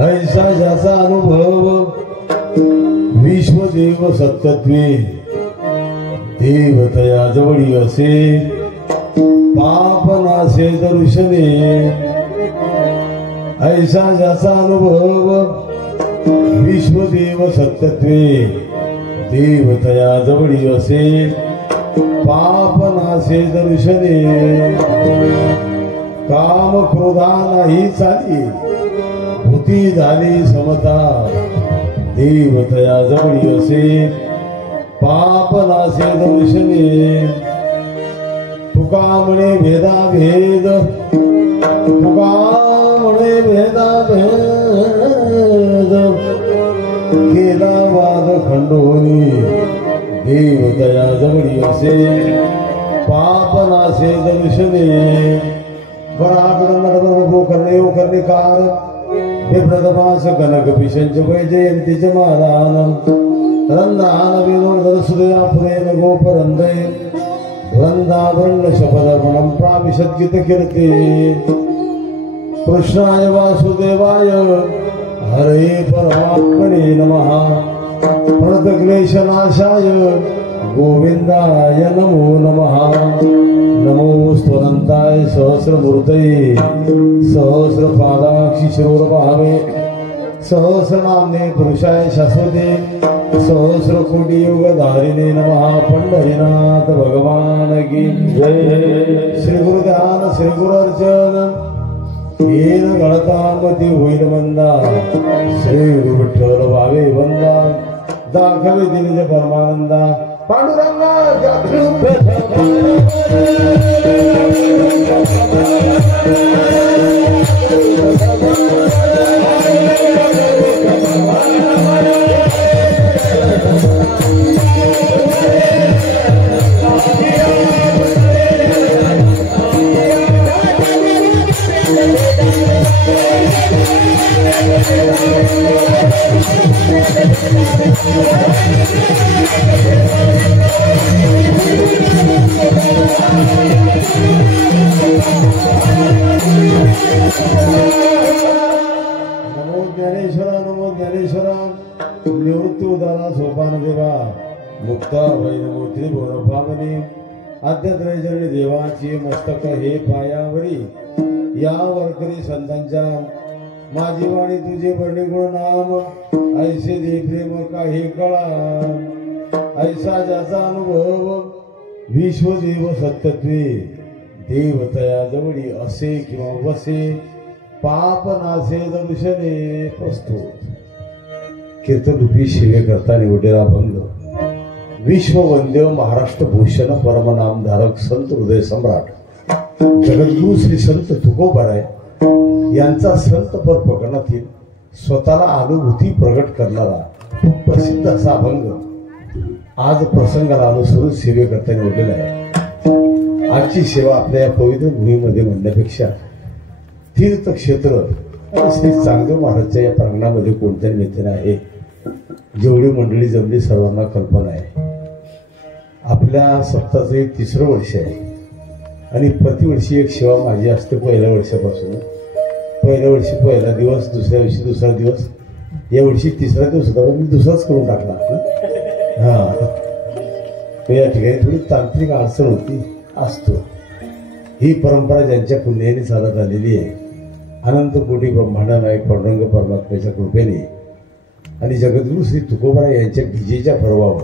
ऐसा ज्याचा अनुभव विश्वदेव सत्तत्वे देवतया जवळी असे पाप नासे दर्शने। ऐसा ज्याचा अनुभव विश्वदेव सत्तत्वे देवतया जवळी असे पाप नासे दर्शने। काम क्रोधा नाही चाली भूती झाली समता देवतया जवळी असे पाप नासे दर्शने। तुका म्हणे भेदाभेद तुका म्हणे भेदाभेद केला वाद खंडोनी देवतया जवळी असे पाप नासे दर्शने। बराबरबो करणे ओ करणे कार विप्रतमास कनक पिशंच वैजयंतीच मादान रंदान विनोद सुदया पुरेन गोपरंदे वृंदावरण शपदर्पणम प्राविशत गीत कीर्ते। कृष्णाय वासुदेवाय हरे परमात्मने नमः प्रणतक्लेशनाशाय गोविंदाय नमो नमः। नमो स्तवंताय सहस्रमूर्तये सहस्रपादाक्षि शिरोरभावे सहस्रनाम्ने पुरुषाय शाश्वते सहस्रकोटि योगधारिणे नमः। पंढरीनाथ भगवान की जय। श्री गुरुध्यान श्री गुरुर्चन येन गणतामती होईल वंदा श्री गुरु विठ्ठल भावे वंदा दाखवे दिनिज परमानंदा पांडुरंगा नमो ज्ञानेश्वरा निवृत्तीउदारा सोपान देवा मुक्ता वैनमूर्ती बोरपावनी आद्यत्रयचरणी देवाची मस्तक हे पायावरी या वरकरी संतांच्या माझी वाणी तुझे वर्णी गुण नाम ऐसे दे प्रेम काही कळा। ऐसा ज्याचा अनुभव विश्वदेव सत्तत्वे देवतया जवळी असे किंवा वसे पाप नासे दर्शने। प्रस्तुत कीर्तनरूपी शिवे करता निवडलेला भंग विश्ववंद्य महाराष्ट्र भूषण परमनामधारक संत हृदय सम्राट जगद्गुरु श्री संत तुकोबाराय यांचा संत पर प्रकरणातील स्वतःला अनुभूती प्रगट करणारा खूप प्रसिद्ध असा अभंग आज प्रसंगाला अनुसरून सेवेकरता निवडलेला आहे। आजची सेवा आपल्या या पवित्र भूमीमध्ये म्हणण्यापेक्षा तीर्थक्षेत्र श्री चांगदेव महाराजच्या या प्रांगणामध्ये कोणत्या निमित्ताने आहे जेवढी मंडळी जमली सर्वांना कल्पना आहे। आपल्या सप्ताहाचं हे 3रं वर्ष आहे आणि प्रतिवर्षी एक सेवा माझी असते पहिल्या वर्षापासून। पहिल्या वर्षी पहिला दिवस दुसऱ्या वर्षी दुसरा दिवस या वर्षी 3रा दिवस होता मी दुसराच करून टाकला। या ठिकाणी थोडी तांत्रिक अडचण होती असतो। ही परंपरा ज्यांच्या पुण्याने चालत आलेली आहे अनंत कोटी ब्रह्मांड नायक पांडुरंग परमात्म्याच्या कृपेने आणि जगद्गुरु श्री तुकोबाराय यांच्या विजेच्या पर्वावर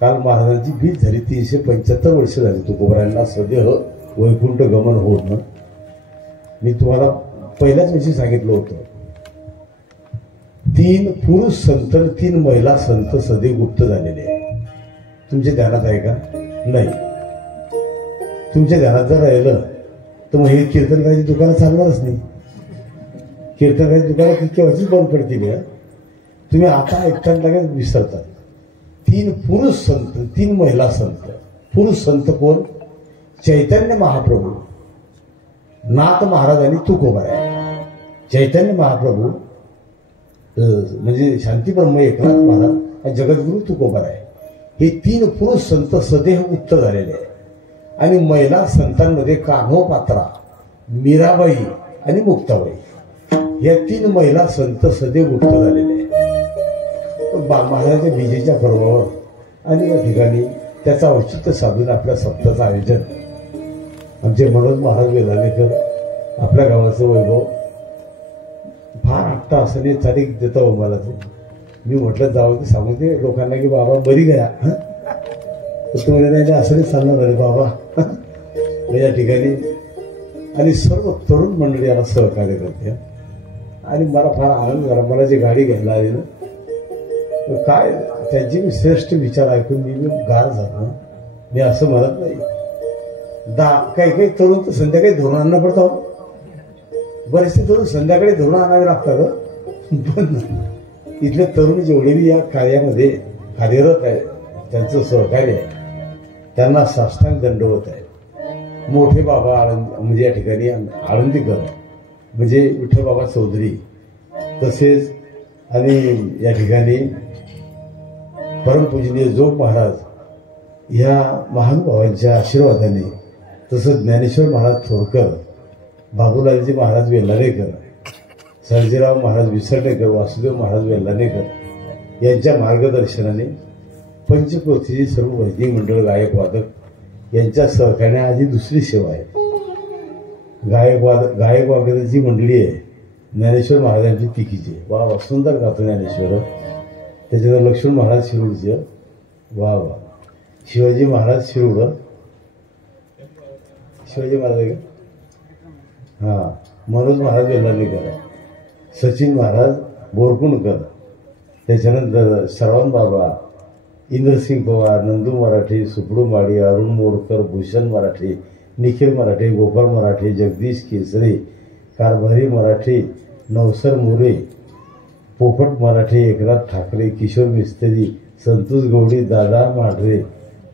काल महाराजांची बीज झाली। 375 वर्ष झाली तुकोबारायांना सदेह वैकुंठ गमन होणं. मी तुम्हाला पहिल्याच विषयी सांगितलं होतं, 3 पुरुष संत 3 महिला संत सदैव गुप्त झालेले आहे. तुमच्या ध्यानात आहे का? नाही. तुमच्या ध्यानात जर राहिलं तर मग हे कीर्तन करायची दुकानं चालणारच नाही. कीर्तन करायची दुकानं केव्हाचीच बंद पडतील. तुम्ही आता ऐकताना लगेच विसरतात. 3 पुरुष संत 3 महिला संत. पुरुष संत कोण? चैतन्य महाप्रभू, नाथ महाराज आणि तुकोबाराय. चैतन्य महाप्रभू म्हणजे शांती ब्रह्म एकनाथ महाराज आणि जगद्गुरु तुकोबाराय. हे 3 पुरुष संत सदैव गुप्त झालेले आहे. आणि महिला संतांमध्ये कान्होपात्रा, मीराबाई आणि मुक्ताबाई या 3 महिला संत सदैव गुप्त झालेले आहे. महाराजांच्या विजेच्या पर्वावर आणि या ठिकाणी त्याचा औचित्य साधून आपल्या सप्ताहाचं आयोजन आमचे मनोज महाराज वेलानेकर आपल्या गावाचं वैभव फार आत्ता असं तारीख देतो मला. ते मी म्हटलं जावं ते सांगू ते लोकांना की बाबा बरी गया. तुम्ही नाही असं नाही चालणार अरे बाबा या ठिकाणी. आणि सर्व तरुण मंडळी याला सहकार्य करते. आणि मला फार आनंद झाला. मला जी गाडी घ्यायला आली ना, काय त्यांचे मी श्रेष्ठ विचार ऐकून मी गार झालो. मी असं म्हणत नाही. काही तरुण तर संध्याकाळी धरून आणणं पडतं. बरेचसे तरुण संध्याकाळी धरून आणावे लागतात. पण इथले तरुण जेवढे या कार्यामध्ये कार्यरत आहे त्यांचं सहकार्य आहे, त्यांना साष्टांग दंडवत आहे. मोठे बाबा म्हणजे या ठिकाणी आळंदीकर म्हणजे विठ्ठल बाबा चौधरी, तसेच आणि या ठिकाणी परमपूजनीय जोग महाराज ह्या महानुभावांच्या आशीर्वादाने, तसंच ज्ञानेश्वर महाराज थोरकर, बाबूलालजी महाराज वेल्हाणेकर, सर्जेराव महाराज विसर्णेकर, वासुदेव महाराज वेल्हाणेकर यांच्या मार्गदर्शनाने पंचक्रोशीची सर्व वैदिक मंडळ गायक वादक यांच्या सहकार्याने आज ही दुसरी सेवा आहे. गायक वादकाची मंडळी आहे ज्ञानेश्वर महाराजांची तिकीची. वा वा सुंदर गातो ज्ञानेश्वर. त्याच्यानंतर लक्ष्मण महाराज शिरूरचे. वा वा. शिवाजी महाराज शिरूर. शिवाजी महाराज आहे का? हां. मनोज महाराज वेल्हाणेकर, सचिन महाराज बोरकुणकर, त्याच्यानंतर श्रवण बाबा, इंद्रसिंग पवार, नंदू मराठे, सुपडू माडी, अरुण मोरकर, भूषण मराठे, निखिल मराठे, गोपाळ मराठे, जगदीश केसरे, कारभारी मराठे, नवसर मोरे, पोपट मराठे, एकनाथ ठाकरे, किशोर मिस्त्री, संतोष गवडी, दादा माढरे,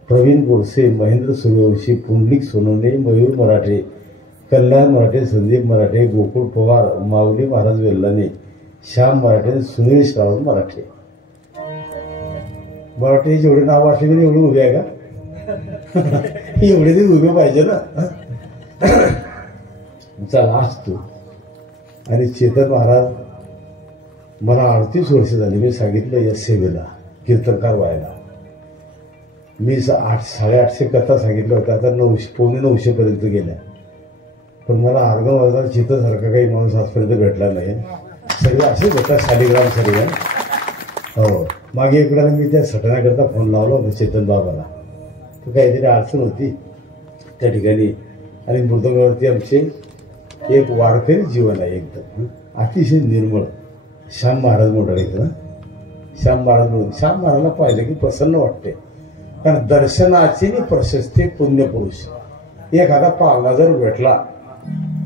प्रवीण बोरसे, महेंद्र सूर्यवंशी, पुंडलिक सोनवणे, मयूर मराठे, कल्याण मराठे, संदीप मराठे, गोकुळ पवार, माऊली महाराज वेल्हाणे, श्याम मराठे, सुनील श्रावण मराठे. मराठे जेवढे नाव असले तरी एवढे उभे आहे का? एवढे तरी उभे पाहिजे ना. चला असतो. आणि चेतन महाराज मला 38 वर्ष झाली. मी सांगितलं या सेवेला कीर्तनकार व्हायला. मी 800-850 कथा सांगितल्या होत्या. आता 900-950 पर्यंत गेल्या. पण मला आर्गन वाजता चेतनसारखा काही माणूस आजपर्यंत भेटला नाही. सगळे असे भेटतात शालिग्राम सगळे. हो. मागे एक वेळेला मी त्या सटण्याकरता फोन लावला होता चेतन बाबाला. तर काहीतरी अडचण होती त्या ठिकाणी. आणि मृदंगावरती आमचे एक वारकरी जीवन आहे एकदम अतिशय निर्मळ. श्याम महाराज मोडाळेकर. श्याम महाराजला पाहिलं की प्रसन्न वाटते. कारण दर्शनाची प्रशस्ती पुण्यपुरुष. एखादा पाहुणा जर भेटला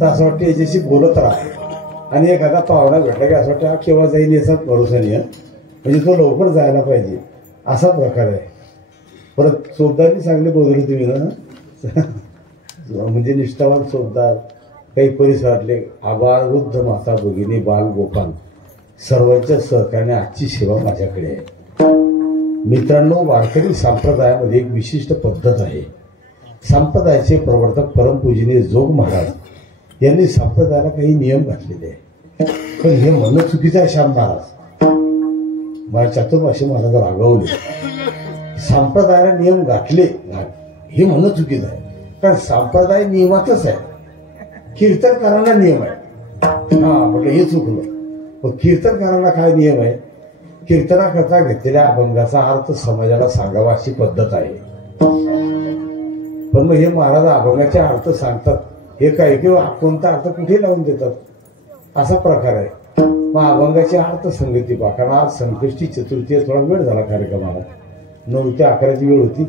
तर असं वाटतं याच्याशी बोलत राहा. आणि एखादा पाहुणा भेटला की असं वाटतं हा केव्हा जाईल याचा भरोसा नाही. म्हणजे तो लवकर जायला पाहिजे असा प्रकार आहे. परत चोपदारनी चांगले बोलले तुम्ही ना. म्हणजे निष्ठावान चोपदार, काही परिसरातले आबाळ, वृद्ध, माता, भगिनी, बाल, गोपाल सर्वांच्या सहकार्याने आजची सेवा माझ्याकडे आहे. मित्रांनो, वारकरी संप्रदायामध्ये एक विशिष्ट पद्धत आहे. संप्रदायाचे प्रवर्तक परमपूजनीय जोग महाराज यांनी संप्रदायाला काही नियम घातलेले आहे. पण हे म्हणणं चुकीचं आहे. श्याम महाराज मला चातुर्मासी महाराज रागवले. संप्रदायाला नियम घातले हे म्हणणं चुकीचं आहे. कारण संप्रदाय नियमातच आहे. कीर्तनकारांना नियम आहे. हा म्हटलं हे चुकलं. पण कीर्तनकारांना काय नियम आहे? कीर्तनाकरता घेतलेल्या अभंगाचा अर्थ समाजाला सांगावा अशी पद्धत आहे. पण मग हे महाराज अभंगाचे अर्थ सांगतात, हे काय किंवा कोणता अर्थ कुठे लावून देतात, असा प्रकार आहे. मग अभंगाचे अर्थ संगती पहा. कारण आज संकष्टी चतुर्थी थोडा वेळ झाला कार्यक्रमाला, 9 ते 11ची वेळ होती,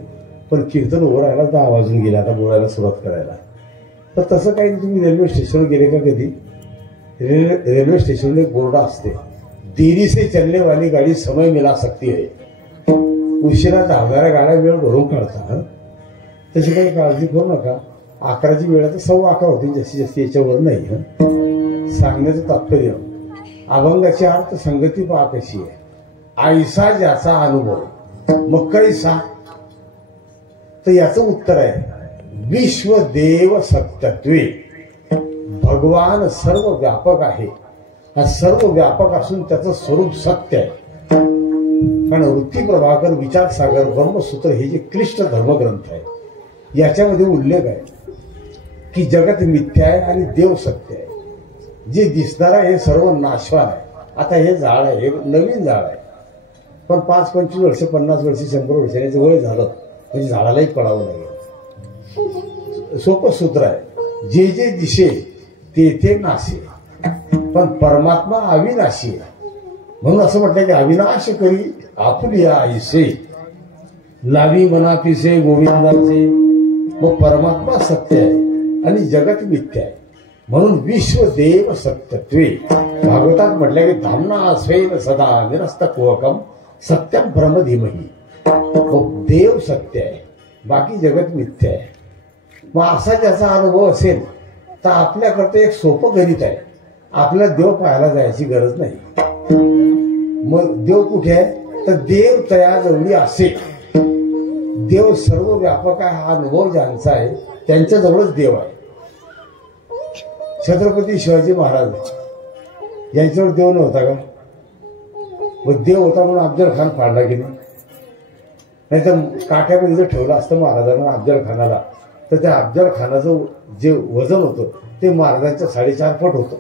पण कीर्तन उभं राहायला 10 वाजून गेले आता बोलायला सुरुवात करायला. तर तसं काही नाही. तुम्ही रेल्वे स्टेशनवर गेले का कधी? रेल्वे स्टेशनवर एक बोर्ड असते, देरी से चलने वाली गाडी समय मिला सकती है. उशिरा धावणाऱ्या गाड्या वेळ भरून काढता. तशी काही काळजी करू नका. 11ची वेळ तर 11:15 होती, जास्तीत जास्त याच्यावर नाही. सांगण्याचं तात्पर्य, अभंगाची अर्थ संगती पहा कशी आहे. आयसा ज्याचा अनुभव, मग कैसा, तर याचं उत्तर आहे विश्व देव सत्यत्वे. भगवान सर्व व्यापक आहे. हा सर्व व्यापक असून त्याचं स्वरूप सत्य आहे. कारण वृत्ती प्रभाकर विचारसागर ब्रह्मसूत्र हे जे क्लिष्ट धर्मग्रंथ आहे, याच्यामध्ये उल्लेख आहे की जगत मिथ्या आहे आणि देव सत्य आहे. जे दिसणार आहे हे सर्व नाशवान आहे. आता हे झाड आहे, हे नवीन झाड आहे, पण 5-25 वर्ष, 50 वर्ष, 100 वर्षांचं वय झालं म्हणजे झाडालाही पडावं लागेल. सोपं सूत्र आहे, जे जे दिसे ते ते नासे, पण परमात्मा अविनाशी आहे. म्हणून असं म्हटलं की अविनाश करी आपुलिया आईसे, लावी मना पिसे गोविंदाचे. मग परमात्मा सत्य आहे आणि जगत मिथ्या आहे. म्हणून विश्व देव सत्यत्वे. भागवतात म्हटलं की धामना स्वेन सदा निरस्त कुहकम सत्यम ब्रह्म धीमही. मग देव सत्य आहे, बाकी जगत मिथ्या आहे. मग असा ज्याचा अनुभव असेल तर आपल्याकडे एक सोपं गणित आहे. आपल्याला देव पाहायला जायची गरज नाही. मग देव कुठे आहे, तर देव तयाजवळी असेल. देव सर्व व्यापक आहे हा अनुभव ज्यांचा आहे त्यांच्याजवळच देव आहे. छत्रपती शिवाजी महाराज यांच्यावर देव नव्हता का? मग देव होता म्हणून अफजल खान पाडला की नाही तर काठ्यामध्ये जर ठेवलं असतं महाराजांना अफजल खानाला, तर त्या अफजल खानाचं जे वजन होतं ते महाराजांच्या 4.5 पट होतं.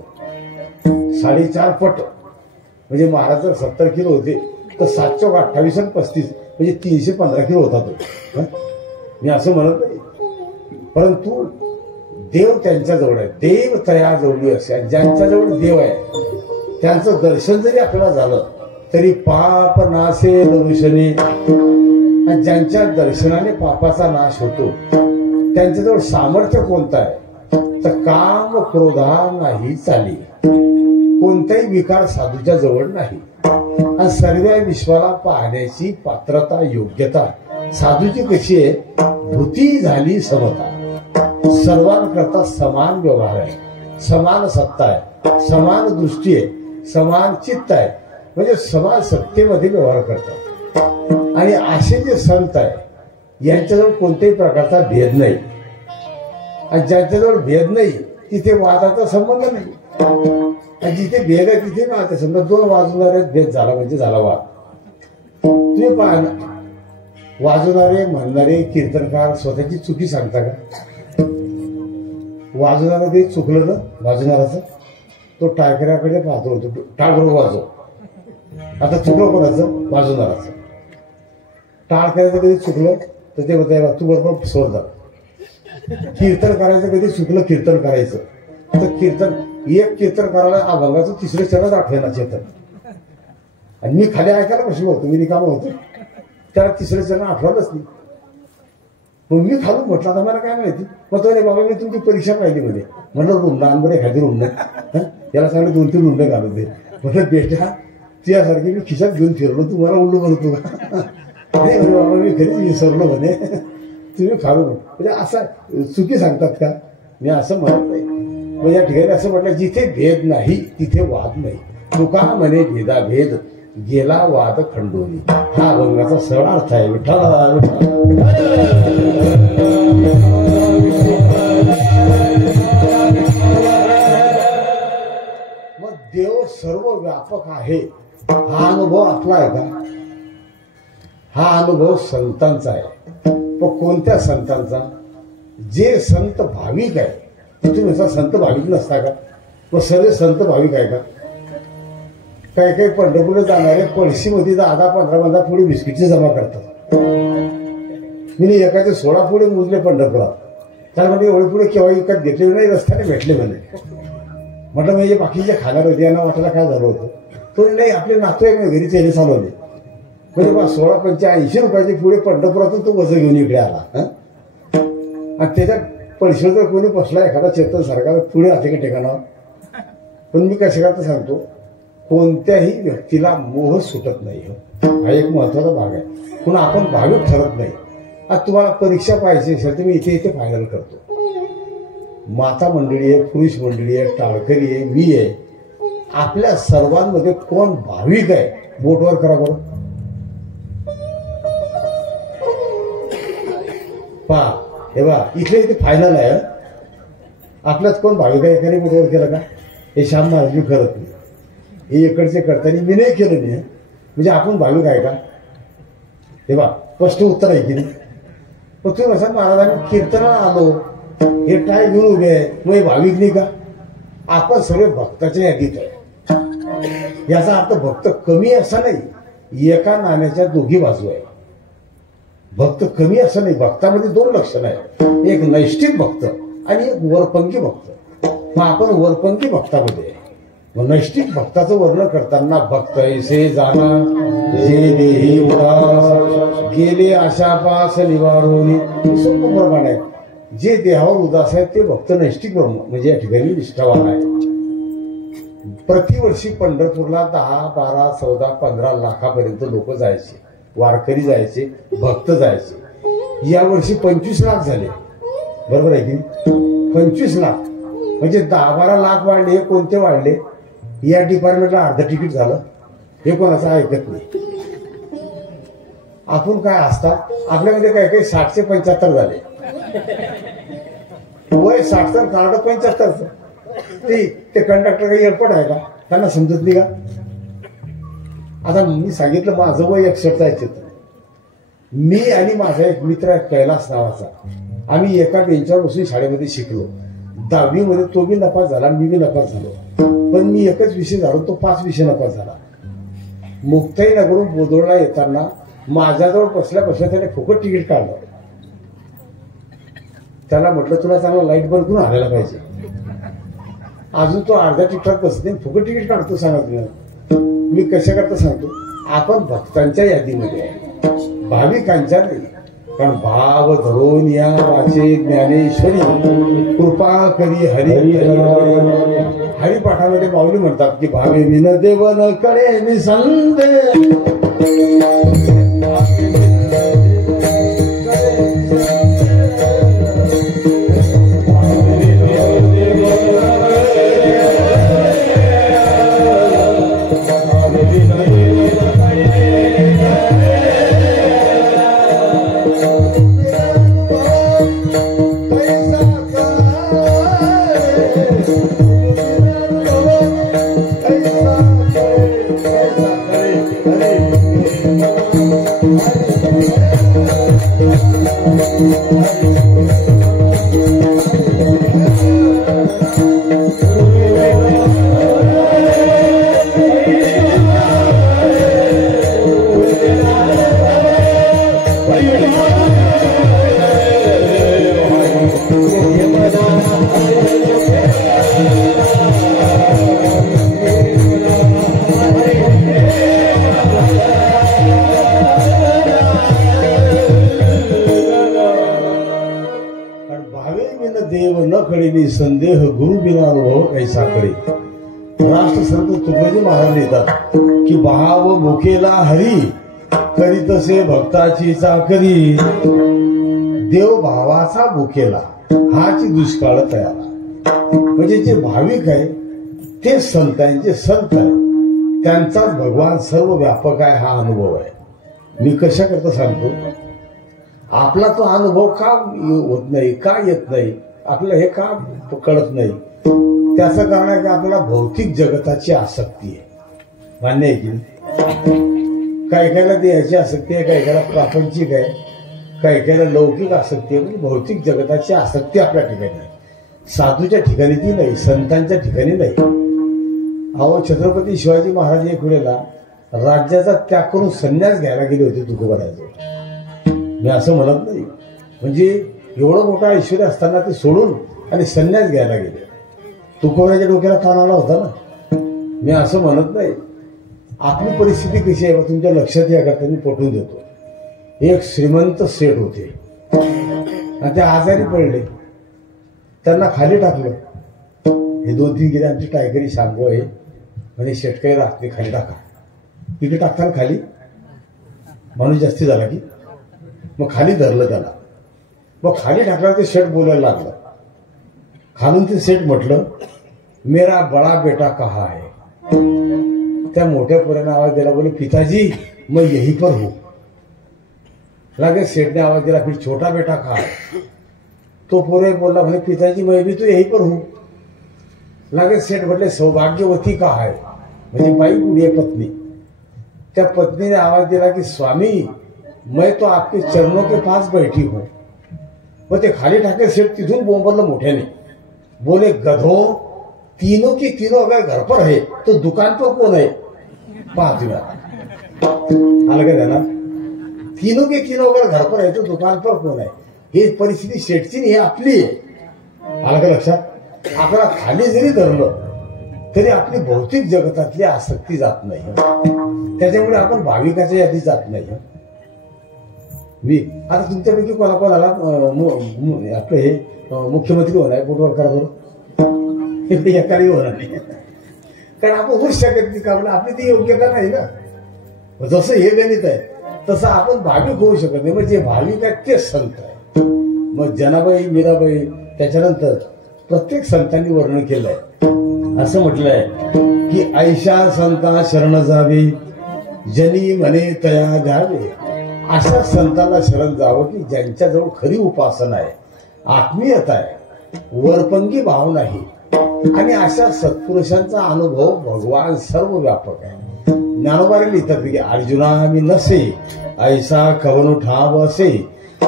4.5 पट म्हणजे महाराज जर 70 किलो होते तर 7 चौक 28 आणि 35 म्हणजे 315 किलो होता तो. मी असं म्हणत नाही, परंतु देव त्यांच्याजवळ आहे. देव तयाजवळी असे, ज्यांच्याजवळ देव आहे त्यांचं दर्शन जरी आपल्याला झालं तरी पाप नासे दर्शने. ज्यांच्या दर्शनाने पापाचा नाश होतो त्यांच्याजवळ सामर्थ्य कोणतं आहे, तर काम क्रोधा नाही चाली. कोणताही विकार साधूच्या जवळ नाही. आणि सर्व विश्वाला पाहण्याची पात्रता योग्यता साधूची कशी आहे, भूती झाली समता. सर्वांकरता समान व्यवहार आहे, समान सत्ता आहे, समान दृष्टी आहे, समान चित्त आहे, म्हणजे समान सत्तेमध्ये व्यवहार करतात. आणि असे जे संत आहे यांच्याजवळ कोणत्याही प्रकारचा भेद नाही. आणि ज्यांच्याजवळ भेद नाही तिथे वादाचा संबंध नाही. आणि जिथे भेद आहे तिथे वाद. समजा 2 वाजवणारे भेद झाला म्हणजे झाला वाद. तुम्ही पहा ना, वाजवणारे म्हणणारे कीर्तनकार स्वतःची चुकी सांगता का? वाजवणारा ते चुकलं ना, वाजवणाराचं तो टाळकऱ्याकडे पाहतो, टाळबरोबर वाजव. आता चुकलं कोणाचं? वाजवणाराचं. टाळकऱ्याचं कधी चुकलं तर ते म्हणता तू बरोबर स्वर झाला. कीर्तन करायचं कधी चुकलं कीर्तन करायचं तर एक कीर्तन करायला अभंगाचं 3रं चरण आठवेना चेतन. आणि मी खाली ऐकायला बसलो होतो, मी रिकामा होतो, त्याला 3रं चरण आठवलंच नाही. मग मी खालून म्हटलं आता मला काय माहिती. मग तो नाही बाबा मी तुमची परीक्षा पाहिली म्हणे. म्हटलं रुंड आणबरे एखादी रुंड, त्याला सांगितलं 2-3 रुंड घालून दे. म्हटलं बेटा तुझ्यासारखी मी खिशात घेऊन फिरलो, तुम्हाला उलू म्हणतो का? नाही म्हणे बाबा मी खरीच विसरलो म्हणे, तुम्ही खालून. म्हणजे असं चुकी सांगतात का? मी असं म्हणत नाही. मग या ठिकाणी असं म्हटलं जिथे भेद नाही तिथे वाद नाही. तुका म्हणे भेदाभेद गेला वाद खंडोनी. हा अभंगाचा सरळ अर्थ आहे. विठ्ठला मग देव सर्व व्यापक आहे हा अनुभव आपला आहे का? हा अनुभव संतांचा आहे. पण कोणत्या संतांचा? जे संत भाविक आहे. तुम्ही संत भाविक नसता का? मग सर्व संत भाविक आहे का? काही पंढरपूरला जाणारे पळशीमध्ये 10-15 थोडी बिस्किटची जमा करतात. मी एकाचे 16 पुढे मोजले पंढरपुरात. तर म्हणजे एवढे पुढे केव्हा विकत घेतले नाही, रस्त्याने भेटले म्हणे. म्हटलं म्हणजे बाकीचे खाणार होते, यांना वाटायला काय झालं होतं. तो नाही, आपले नातू आहे घरी त्याने चालवले. म्हणजे बा 16 पंचे 80 रुपयाचे पुढे पंढरपुरातून तो वजन घेऊन इकडे आला. आणि त्याच्या पैसे जर कोणी बसला एखादा चेतन सारखा पुढे राहते का ठिकाणावर. पण मी कशा करता सांगतो, कोणत्याही व्यक्तीला मोह सुटत नाही. हा एक महत्वाचा भाग आहे. पुन्हा आपण भाविक ठरत नाही. आज तुम्हाला परीक्षा पाहिजे असेल तर मी इथे इथे फायनल करतो. माता मंडळी आहे, पुरुष मंडळी आहे, टाळकरी आहे, मी आहे. आपल्या सर्वांमध्ये कोण भाविक आहे बोटवर करा बरं. पहा हे बा इथले इथे फायनल आहे. आपल्याच कोण भाविक आहे एकाने बोटवर केलं का. हे श्याम महाराज मी करत नाही. हे इकडचे करताना मी नाही केलं नाही. म्हणजे आपण भाविक आहे का. हे बा स्पष्ट उत्तर आहे की नाही. पण तुम्ही कसं महाराजांनी कीर्तनाला आलो, हे टाय घेऊन उभे आहे, मग हे भाविक नाही का. आपण सगळे भक्ताच्या यादीत आहे. याचा अर्थ भक्त कमी असा नाही, एका नाण्याच्या दोघी बाजू आहे. भक्त कमी असं नाही. भक्तामध्ये 2 लक्षणं आहेत, एक नैष्ठिक भक्त आणि एक वरपंखी भक्त. मग आपण वरपंखी भक्तामध्ये आहे. मग नैष्ठिक भक्ताचं वर्णन करताना भक्त ऐसे जाना जे देही उदास गेले आशापास निवारोनी, सोपं प्रमाण आहे. जे देहावर उदास आहेत ते भक्त नैष्ठिक म्हणजे या ठिकाणी निष्ठावान आहे. प्रतिवर्षी पंढरपूरला 10, 12, 14, 15 लाखापर्यंत लोक जायचे, वारकरी जायचे, भक्त जायचे. यावर्षी 25 लाख झाले. बरोबर आहे की 25 लाख म्हणजे 10-12 लाख वाढले. कोणते वाढले. या डिपार्टमेंटला अर्ध तिकीट झालं. हे कोणाचं ऐकत नाही. आपण काय असतात आपल्यामध्ये काय काही 60 ते 75 झाले. वय 60 तर कार्ड 75. ते कंडक्टर काही एअरपोर्ट आहे का, त्यांना समजत नाही का. आता मी सांगितलं माझं वय 61 आहे. मी आणि माझा एक मित्र आहे कैलास नावाचा, आम्ही एका बेंचवर बसून शाळेमध्ये शिकलो. 10वी मध्ये तो बी नपास झाला, मी बी नपास झालो. पण मी एकच विषय झालो, तो 5 विषय नपास झाला. मुक्ताई नगरून बोदोळला येताना माझ्याजवळ बसल्या त्याने फुकट तिकीट काढलं. त्याला म्हटलं तुला चांगला लाईट बंद करून आणायला पाहिजे. अजून तो अर्ध्या तिकिटात बसत नाही, फुकट तिकीट काढतो. सांगत मी कशा करता सांगतो, आपण भक्तांच्या यादीमध्ये आहे, भाविकांच्या नाही. कारण भाव धरून या वाचे ज्ञानेश्वरी कृपा करी हरी. हरिपाठामध्ये माऊली म्हणतात की भावे विन देव न कळे मी संते. संदेह गुरु बिना अनुभव कैसा करे. राष्ट्रसंत तुकडोजी महाराज लिहितात की भाव भुकेला हरी करी तसे भक्ताची चाकरी. देव भावाचा भुकेला हाची दुष्काळ तयार. म्हणजे जे भाविक आहे ते संत आहे, जे संत आहे त्यांचाच भगवान सर्व व्यापक आहे हा अनुभव आहे. मी कशा करता सांगतो, आपला तो अनुभव का होत नाही, का येत नाही, आपल्याला हे का कळत नाही. त्याचं कारण आहे की आपल्याला भौतिक जगताची आसक्ती आहे. मान्य आहे की काही कायला देहाची आसक्ती आहे, काही कायला प्रापंचिक आहे, काही कायला लौकिक आसक्ती आहे. म्हणजे भौतिक जगताची आसक्ती आपल्या ठिकाणी आहे. साधूच्या ठिकाणी ती नाही, संतांच्या ठिकाणी नाही. अहो छत्रपती शिवाजी महाराज एक वेळेला राज्याचा त्याग करून संन्यास घ्यायला गेले होते तुकोबाराजवळ. मी असं म्हणत नाही. म्हणजे एवढं मोठं ऐश्वर्य असताना ते सोडून आणि संन्यास घ्यायला गेले. तुकोबाराच्या डोक्याला ताण आला होता ना. मी असं म्हणत नाही. आपली परिस्थिती कशी आहे तुमच्या लक्षात याकरता मी पटवून देतो. एक श्रीमंत सेठ होते आणि ते आजारी पडले. त्यांना खाली टाकलं. हे 2-3 गेले आमची टायगरी सांगू आहे म्हणजे शेठ काही राहते खाली टाका. तिथे टाकताना खाली माणूस जास्ती झाला की मग खाली धरलं त्याला. मग खाली टाकल्यावर ते सेठ बोलायला लागलं. खालून ते सेठ म्हटलं मेरा बडा बेटा कहा है. त्या मोठ्या पोराने आवाज दिला बोले पिताजी मैं यहीं पर हूं. लगे सेठ ने आवाज दिला फिर छोटा बेटा कहा है. तो पोरे बोलला म्हणे पिताजी मैं भी तो यहीं पर हूं. लगे सेठ म्हटले सौभाग्यवती कहा है म्हणजे बाई बुढ़ी पत्नी. त्या पत्नीने आवाज दिला की स्वामी मैं तो आपके चरणों के पास बैठी हूं. मग ते खाली टाके सेठ तिथून बोंबरलं मोठ्याने. बोले गधो तीनों की तीनों अगर घर पर है तो दुकान पर कौन है. पहा तुम्ही आलं का त्यांना. तीनों के तीनों अगर घर पर है तो दुकान पर कौन है. ही परिस्थिती शेठची नाही आपली आहे. आलं का लक्षात. आपल्याला खाली जरी धरलं तरी आपली भौतिक जगतातली आसक्ती जात नाही. त्याच्यामुळे आपण भाविकाच्या यादी जात नाही. मी आता तुमच्यापैकी कोणाकोणाला आपलं हे मुख्यमंत्री होणार आहे पोटवर करा बरोबर एकाही होणार नाही. कारण आपण होऊच शकत नाही. कारण आपली ती योग्यता नाही ना. जसं हे गणित आहे तसं आपण भाविक होऊ शकत नाही. म्हणजे भाविक आहेत तेच संत आहे. मग जनाबाई मीराबाई त्याच्यानंतर प्रत्येक संतांनी वर्णन केलंय. असं म्हटलंय की ऐशा संता शरण जावे जनी म्हणे तया द्यावे. अशा संतांना शरण जावं की ज्यांच्याजवळ खरी उपासना आहे, आत्मीयता आहे, वरपंगी भाव नाही. आणि अशा सत्पुरुषांचा अनुभव भगवान सर्व व्यापक आहे. ज्ञानोबारे लिहितात की अर्जुना मी नसे ऐसा कवन ठाव असे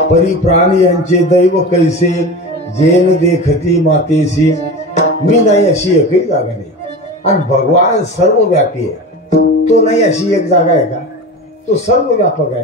परी प्राणी यांचे दैव कैसे जेन देखती मातेसी. मी नाही अशी एकही जागा नाही. आणि भगवान सर्व व्यापी आहे. तो नाही अशी एक जागा आहे का. तो सर्व व्यापक आहे.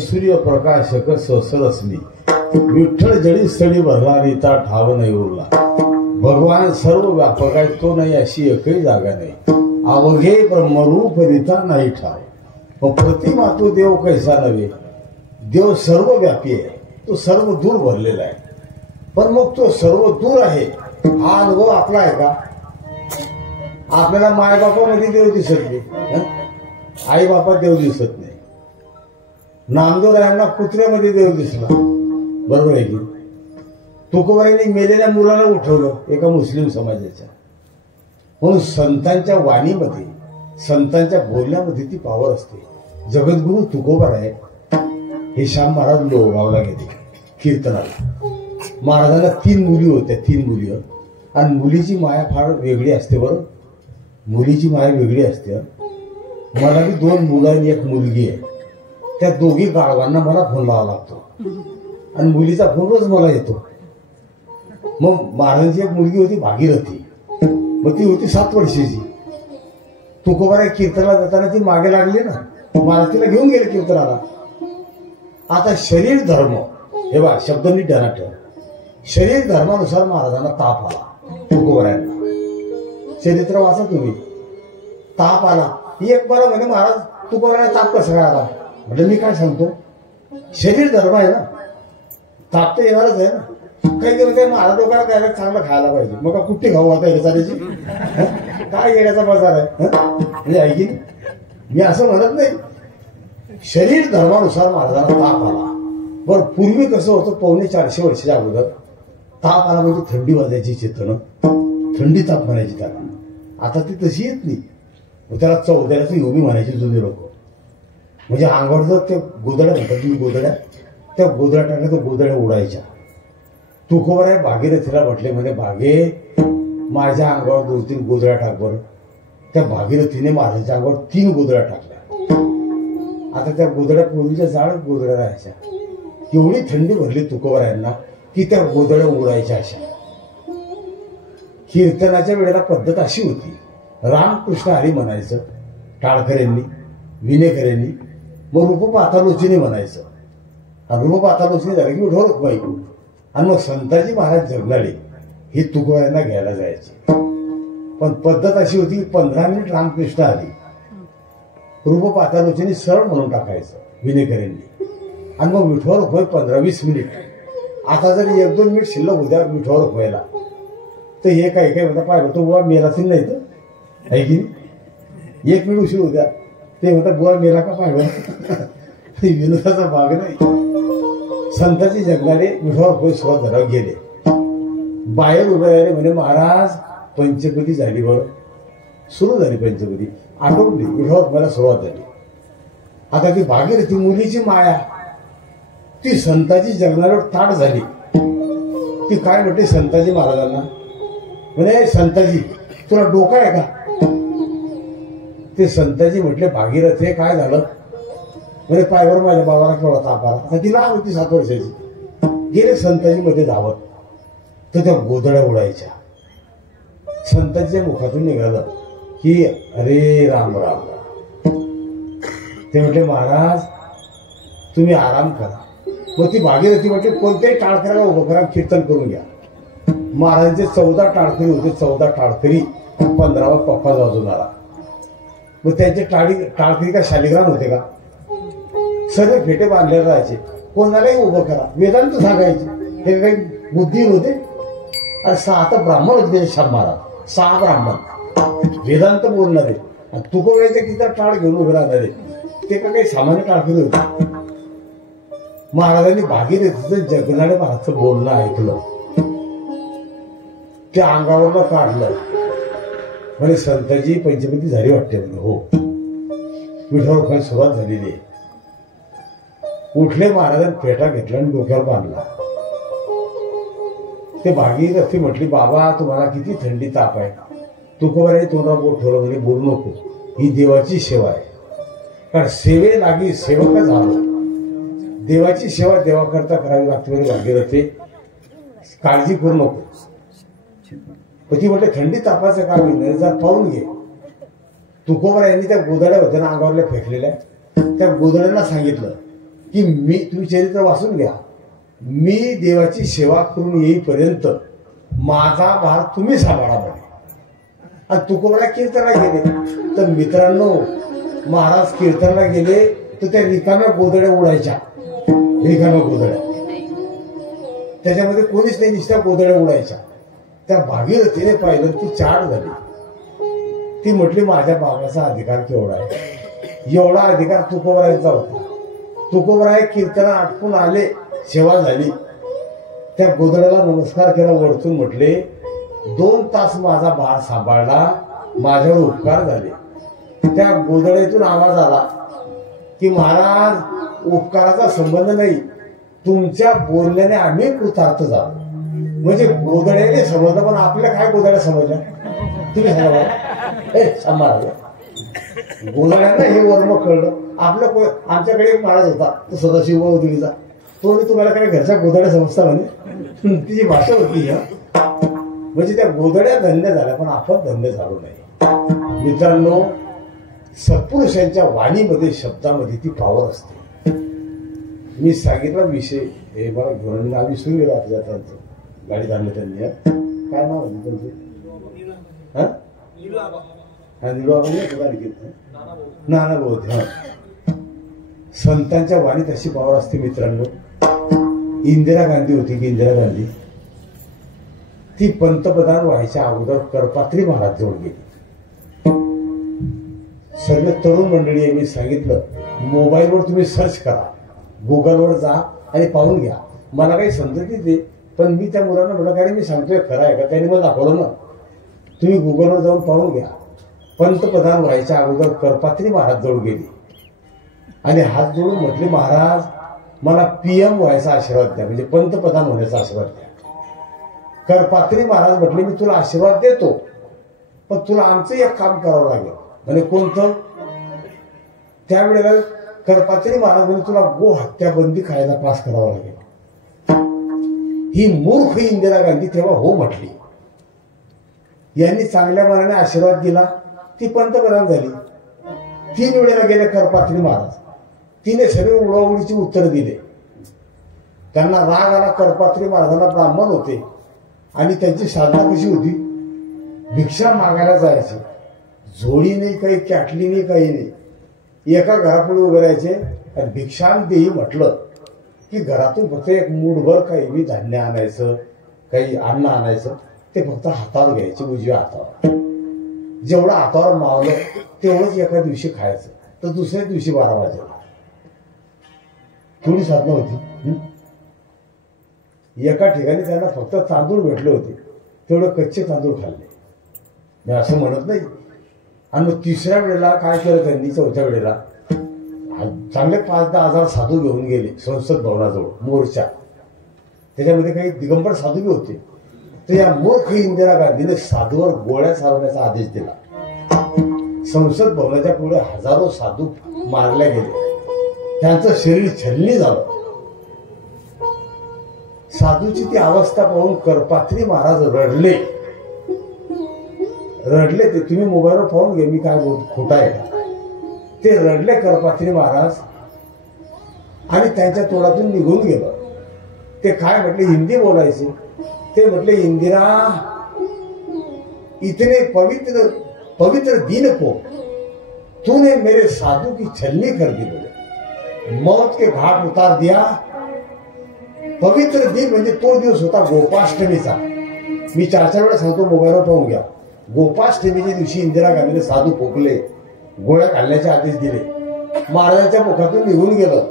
सूर्यप्रकाशक ससरसली विठ्ठल जडी स्थळी भरला रीता ठाव नाही उरला. भगवान सर्व व्यापक आहे. तो नाही अशी एकही जागा नाही. अवघे ब्रह्मरूप रीता नाही ठाव. मग प्रतिमा तो देव कैसा नव्हे. देव सर्व व्यापी आहे. तो सर्व दूर भरलेला आहे. पण मग तो सर्व दूर आहे हा अनुभव आपला आहे का. आपल्याला मायबापामध्ये देव दिसत नाही. आई बापात देव दिसत नाही. नामदेवरायांना कुत्र्यामध्ये देव दिसला. बरोबर आहे की. तुकोबारायांनी मेलेल्या मुलाला उठवलं एका मुस्लिम समाजाच्या. म्हणून संतांच्या वाणीमध्ये संतांच्या बोलण्यामध्ये ती पावर असते. जगद्गुरु तुकोबाराय हे श्याम महाराज लोहगावला गेले कीर्तनाला. महाराजांना 3 मुली होत्या. 3 मुली. आणि मुलीची माया फार वेगळी असते. बरं मुलीची माया वेगळी असते. मला बी 2 मुलं आणि 1 मुलगी आहे. त्या दोघी गाढवांना मला फोन लावा लागतो आणि मुलीचा फोन रोज मला येतो. मग महाराजांची एक मुलगी होती भागीरथी. मग ती होती 7 वर्षाची. तुकोबाराय कीर्तनाला जाताना ती मागे लागली ना, महाराज तिला घेऊन गेले कीर्तनाला. आता शरीर धर्म, हे बा शब्द नीट ध्यानात ठेवा. शरीर धर्मानुसार महाराजांना ताप आला. तुकोबारायांना चरित्र वाचा तुम्ही. ताप आला. एक मला म्हणे महाराज तुकोबारायांना ताप कसा काय आला? म्हणजे मी काय सांगतो, शरीर धर्म आहे ना, ताप तर येणारच आहे ना. काही दिवस काय महाराज लोकांना त्याला चांगलं खायला पाहिजे, मग का कुठे खाऊ आता याच्याची काय येण्याचा बाजार आहे म्हणजे आहे की नाही? मी असं म्हणत नाही. शरीर धर्मानुसार महाराजांना ताप आला. बरं, पूर्वी कसं होतं, 450 वर्षाच्या अगोदर ताप आला म्हणजे थंडी वाजायची, चेतन थंडी ताप म्हणायची त्याला. आता ती तशी येत नाही. त्याला चौदाऱ्याचं योगी म्हणायचे जुने लोक. म्हणजे अंगावर ते गोदड्या म्हणतात तुम्ही, गोदड्या, त्या गोदड्या टाकल्या तर गोदड्या उडायच्या. तुकोबाराय भागीरथीला म्हटले, म्हणे भागे माझ्या अंगावर 2-3 गोदड्या टाक बरं. त्या भागीरथीने महाराजांच्या अंगावर 3 गोदड्या टाकल्या. आता त्या गोदड्या पूर्वीच्या जाड गोदड्या राहायच्या. एवढी थंडी भरली तुकोबारायांना की त्या गोदड्या उडायच्या. अशा कीर्तनाच्या वेळेला पद्धत अशी होती, रामकृष्ण हरी म्हणायचं टाळकऱ्यांनी, विनेकऱ्यांनी, मग रूप पातालोचनी म्हणायचं. रूप पातालोचनी झाली की विठोर रुक्माई, आणि मग संताजी महाराज जगनाळे हे तुकोबारायांना घ्यायला जायचे. पण पद्धत अशी होती, 15 मिनिट रामकृष्ण हरी, रूप पातालोचनी सरळ म्हणून टाकायचं विनेकऱ्यांनी, आणि मग विठोर रुक्माई 15-20 मिनिट. आता जर 1-2 मिनिट शिल्लक उद्या विठोर रुक्माईला, तर हे काही म्हणता पाहिजे तो बुवा मेलातील नाही तर आहे की नाही. 1 मिनिट उशीर उद्या ते म्हणतात बुवा मेला का पाहिजे. विनोदाचा भाग नाही. संताजी जगनाळे विठोर रुक्माई सुरुवात धरावर गेले. बाहेर उभे राहिले, म्हणे महाराज पंचपदी झाली बरं. सुरू झाली पंचपदी, आटोपली, विठोर रुक्माईला सुरुवात झाली. आता ती भागीरथी मुलीची माया, ती संताजी जगनाळेवर ताट झाली. ती काय म्हणते संताजी महाराजांना, म्हणे संताजी तुला डोका आहे का? ते संताजी म्हटले भागीरथे काय झालं? म्हणजे पायवर माझ्या बाबाला केवढा ताप आला. आता तिला होती 7 वर्षाची. गेले संताजी मध्ये धावत, तर त्या गोदड्या उडायच्या. संताजीच्या मुखातून निघालं की अरे राम राम राम. ते म्हटले महाराज तुम्ही आराम करा. मग ती भागीरथी म्हटली कोणत्याही टाळकऱ्याला उभं करा, कीर्तन करून घ्या. महाराजांचे 14 टाळकरी होते. 14 टाळकरी, 15वा पप्पा वाजून आला. मग त्यांचे टाळकरी का शालिग्राम होते का? सर्व फेटे बांधलेले राहायचे. कोणालाही उभं करा, वेदांत सांगायचे. हे काही बुद्धी होते. आणि 7 ब्राह्मण होते 6 ब्राह्मण वेदांत बोलणारे. आणि तुकोबारायचे किती टाळ घेऊन उभे राहणारे, ते का काही सामान्य टाळकरी होते. महाराजांनी भागीरथीचं जगनाळे महाराजचं बोलणं ऐकलं, त्या अंगावरनं काढलं. म्हणजे संताजी पंचपदी झाली वाटते. म्हणजे हो, विठोर रुक्माई सुरुवात झालेली आहे. उठले महाराजांनी, फेटा घेतला आणि डोक्यावर बांधला. ते भागीरथी म्हटली बाबा तुम्हाला किती थंडी ताप आहे. तुकोबाराय तोंडावर बोट ठेवलं, म्हणजे बोलू नको, ही देवाची सेवा आहे. कारण सेवे लागी सेवक झालो. देवाची सेवा देवाकरता करावी लागते. म्हणजे भागीरथी काळजी करू नको. ती म्हटले थंडी तापाचं काम नाही, जर पाहून घे. तुकोबारायांनी त्या गोदड्या होत्या ना अंगावरल्या फेकलेल्या, त्या गोदड्यांना सांगितलं की मी, तुम्ही चरित्र वाचून घ्या, मी देवाची सेवा करून येईपर्यंत माझा भार तुम्ही सांभाळा म्हणे. आणि तुकोबाराय कीर्तनाला गेले. तर मित्रांनो, महाराज कीर्तनाला गेले तर त्या रिकाम्या गोदड्या उडायच्या. रिकाम्या गोदड्या, त्याच्यामध्ये कोणीच नाही, नुसत्या गोदड्या उडायच्या. त्या भागीरथीने पाहिलं, ती चाड झाली. ती म्हटली माझ्या बाबाचा अधिकार केवढा आहे. एवढा अधिकार तुकोबारायांचा होता. तुकोबाराय कीर्तना आटपून आले, सेवा झाली. त्या गोदड्याला नमस्कार केला, वरतून म्हटले 2 तास माझा बाळ सांभाळला, माझ्यावर उपकार झाले. त्या गोदड्यातून आवाज आला की महाराज उपकाराचा संबंध नाही, तुमच्या बोलण्याने आम्ही कृतार्थ झालो. म्हणजे गोदड्याने समजलं, पण आपल्या काय गोदड्या समजल्या तुम्ही सांगा. हे सांभाळा, गोदड्यांना हे वर्म कळलं. आपलं आमच्याकडे एक महाराज होता, तो सदाशिव उदगीचा. तो तुम्हाला काय घरच्या गोदड्या समजता म्हणे, तिची भाषा होती. म्हणजे त्या गोदड्या धन्य झाल्या, पण आपण धन्य झालो नाही. मित्रांनो, सत्पुरुषांच्या वाणीमध्ये शब्दामध्ये ती पावर असते. मी सांगितला विषय हे मला घेऊन आम्ही विसरून गेलो आता त्यांचं गाडी आणलं त्यांनी. काय नाव आहे त्यांचे? नाना बोध. संतांच्या वाणीत अशी पावर असते मित्रांनो. इंदिरा गांधी होती की इंदिरा गांधी, ती पंतप्रधान व्हायच्या अगोदर करपात्री महाराज जवळ गेली. सर्व तरुण मंडळी मी सांगितलं मोबाईलवर तुम्ही सर्च करा, गुगलवर जा आणि पाहून घ्या. मला काही समजत नाही ते, पण मी त्या मुलांना म्हटलं काय मी सांगतोय खरं आहे का, त्यांनी मला दाखवलं ना. तुम्ही गुगलवर जाऊन पाहून घ्या. पंतप्रधान व्हायच्या अगोदर करपात्री महाराज जवळ गेली आणि हात जोडून म्हटले महाराज मला PM व्हायचा आशीर्वाद द्या, म्हणजे पंतप्रधान होण्याचा आशीर्वाद द्या. करपात्री महाराज म्हटले मी तुला आशीर्वाद देतो, पण तुला आमचं एक काम करावं लागेल. म्हणजे कोणतं? त्यावेळेला करपात्री महाराज म्हणजे तुला गो हत्या बंदी कायदा पास करावा लागेल. ही मूर्ख इंदिरा गांधी तेव्हा हो म्हटली. यांनी चांगल्या मनाने आशीर्वाद दिला, ती पंतप्रधान झाली. 3 वेळेला गेले करपात्री महाराज, तिने सगळे उडवाउडीची उत्तर दिले. त्यांना राग आला. करपात्री महाराजांना ब्राह्मण होते आणि त्यांची साधना कशी होती? भिक्षा मागायला जायचे, झोळी नाही काही, कॅटली नाही, काही नाही. एका घरापुढे उभे राहायचे आणि भिक्षाम देही म्हटलं की घरातून फक्त एक मूठभर काही बी धान्य आणायचं, काही अन्न आणायचं, ते फक्त हातावर घ्यायचे, उजव्या हातावर. जेवढं हातावर मावलं तेवढंच एका दिवशी खायचं, तर दुसऱ्या दिवशी 12 वाजेला. थोडी साधना होती. एका ठिकाणी त्यांना फक्त तांदूळ भेटले होते, तेवढे कच्चे तांदूळ खाल्ले. मी असं म्हणत नाही. आणि मग 3ऱ्या वेळेला काय केलं त्यांनी? 4थ्या वेळेला चांगले 5-10 हजार साधू घेऊन गेले संसद भवनाजवळ मोर्चा. त्याच्यामध्ये काही दिगंबर साधू बी होते. तर या मूर्ख इंदिरा गांधीने साधूवर गोळ्या चालवण्याचा आदेश दिला. संसद भवनाच्या पुढे हजारो साधू मारले गेले, त्यांचं शरीर छलनी झालं. साधूची ती अवस्था पाहून करपात्री महाराज रडले. ते तुम्ही मोबाईलवर पाहून घे, मी काय खोटा आहे का. ते रडले करपात्री महाराज आणि त्यांच्या तोंडातून निघून गेलं. ते काय म्हटले? हिंदी बोलायचे. ते म्हटले इंदिरा इतने पवित्र पवित्र दिन को तूने मेरे साधु की छलनी कर दी, मौत के घाट उतार दिया. पवित्र दिन म्हणजे तो दिवस होता गोपाष्टमीचा. मी 4-4 वेळा सांगतो, मोबाईलवर पाहून घ्या. गोपाष्टमीच्या दिवशी इंदिरा गांधीने साधू पोकले, गोळ्या घालण्याचे आदेश दिले. महाराजांच्या मुखातून निघून गेलं.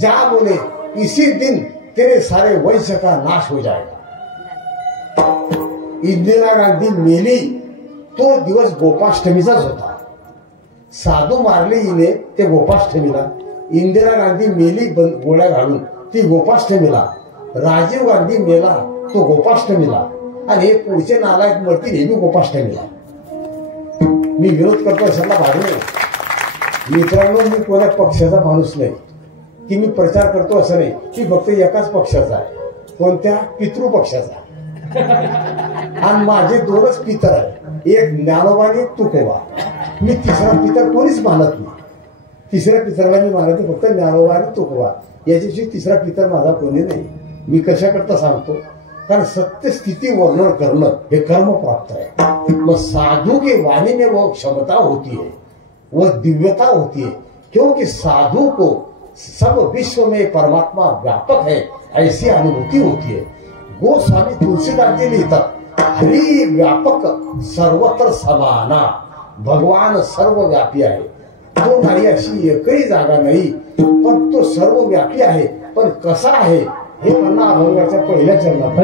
जा बोले इसी दिन तेरे सारे वंश का नाश हो जाएगा. इंदिरा गांधी मेली तो दिवस गोपाष्टमीचाच होता. साधू मारले हिने ते गोपाष्टमीला, इंदिरा गांधी मेली गोळ्या घालून ती गोपाष्टमीला, राजीव गांधी मेला तो गोपाष्टमीला, आणि हे पुढचे नालायक मरतील हे मी गोपाष्टमीला. मी विरोध करतो अशाला भागू नये मित्रांनो. मी कोणत्या पक्षाचा माणूस नाही की मी प्रचार करतो असं नाही. की फक्त एकाच पक्षाचा आहे. कोणत्या? पितृपक्षाचा. आणि माझे 2च पितर आहे, एक ज्ञानोबा आणि एक तुकोबा. मी 3रा पितर कोणीच मानत नाही. 3ऱ्या पितरला मी मानते फक्त ज्ञानोबा आणि तुकोबा. याच्याशी 3रा पितर माझा कोणी नाही. मी कशाकरता सांगतो? कारण सत्य स्थिति वर्णन करणं हे कर्म प्राप्त है. मग साधु के वाणी में वो क्षमता होती है, वो दिव्यता होती है, क्योंकि साधु को सब विश्व में परमात्मा व्यापक है ऐसी अनुभूति होती है. गोस्वामी तुलसीदास जी लिहितात, हरी व्यापक सर्वत्र समाना, भगवान सर्वव्यापी आहे. तो नाही अशी एकही जागा नाही, पण तो सर्वव्यापी आहे. पण कसा आहे हे म्हणणं अभंगाच्या पहिल्या चरणात.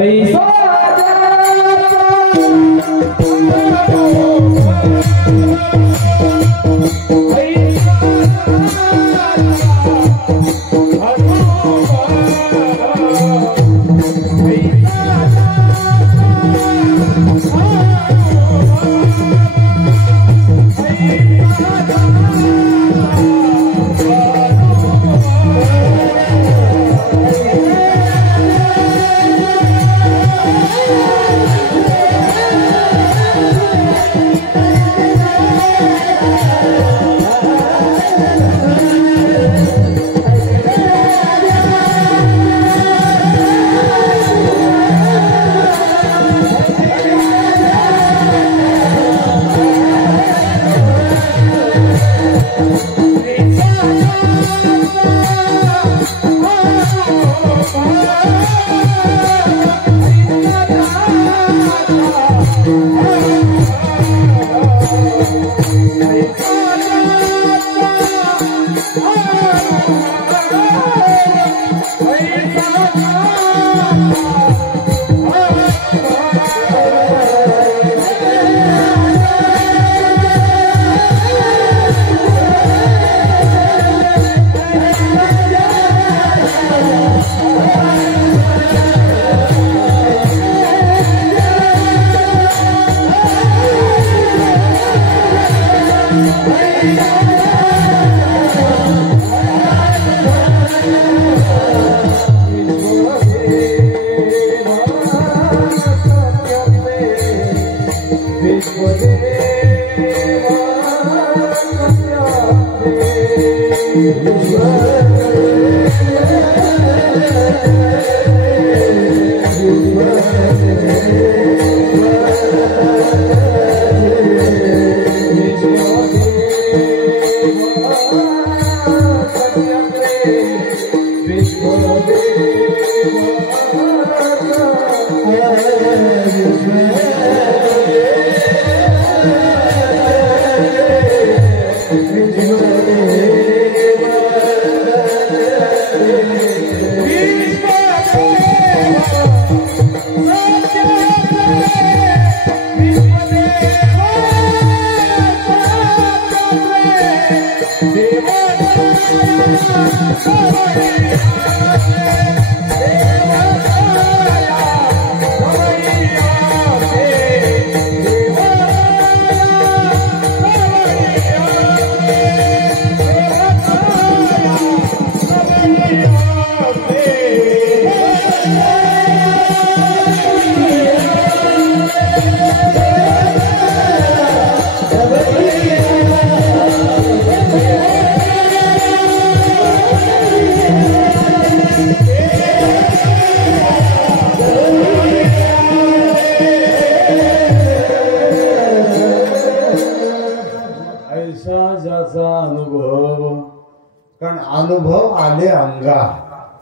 कारण अनुभव आले अंगा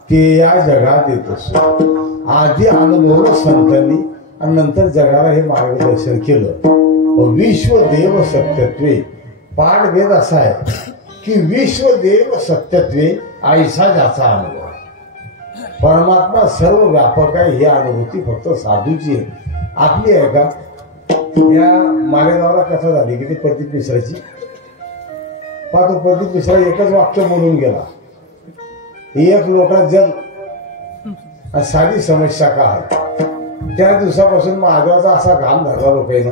ते या जगात येत असो. आधी अनुभवलं संतांनी आणि नंतर जगाला हे मार्गदर्शन केलं. विश्वदेव सत्यत्वे पाठ वेद असा आहे की विश्वदेव सत्यत्वे ऐसा ज्याचा अनुभव. परमात्मा सर्व व्यापक आहे ही अनुभूती फक्त साधूची आहे, आपली आहे का? या मालेगावला कथा झाली की ती प्रदीप मिश्राची. पाहतो प्रदीप मिश्रा एकच वाक्य बोलून गेला, एक लोटा जल आणि साधी समस्या का आहे. त्या दिवसापासून महादेवाचा असा घाम धरला लोकांना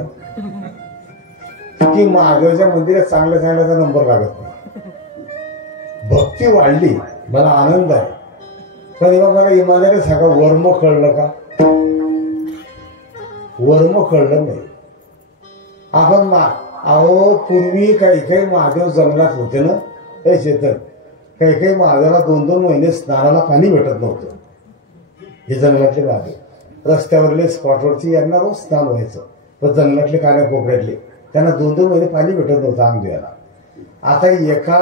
की महादेवाच्या मंदिरात चांगल्या चांगल्याचा नंबर लागत नाही. भक्ती वाढली, मला आनंद आहे. पण मला इमानदारी सांगा, वर्म कळलं का? वर्म कळलं नाही. आपण अहो पूर्वी काही काही महादेव जंगलात होते ना, हे चेतन, काही काही महादेवाला 2-2 महिने स्नानाला पाणी भेटत नव्हतं. हे जंगलातले महादेव रस्त्यावरले स्पॉटवरची यांना रोज स्नान व्हायचं, पण जंगलातले कान्याकोपऱ्यातले त्यांना 2-2 महिने पाणी भेटत नव्हतं अंग द्यायला. आता एका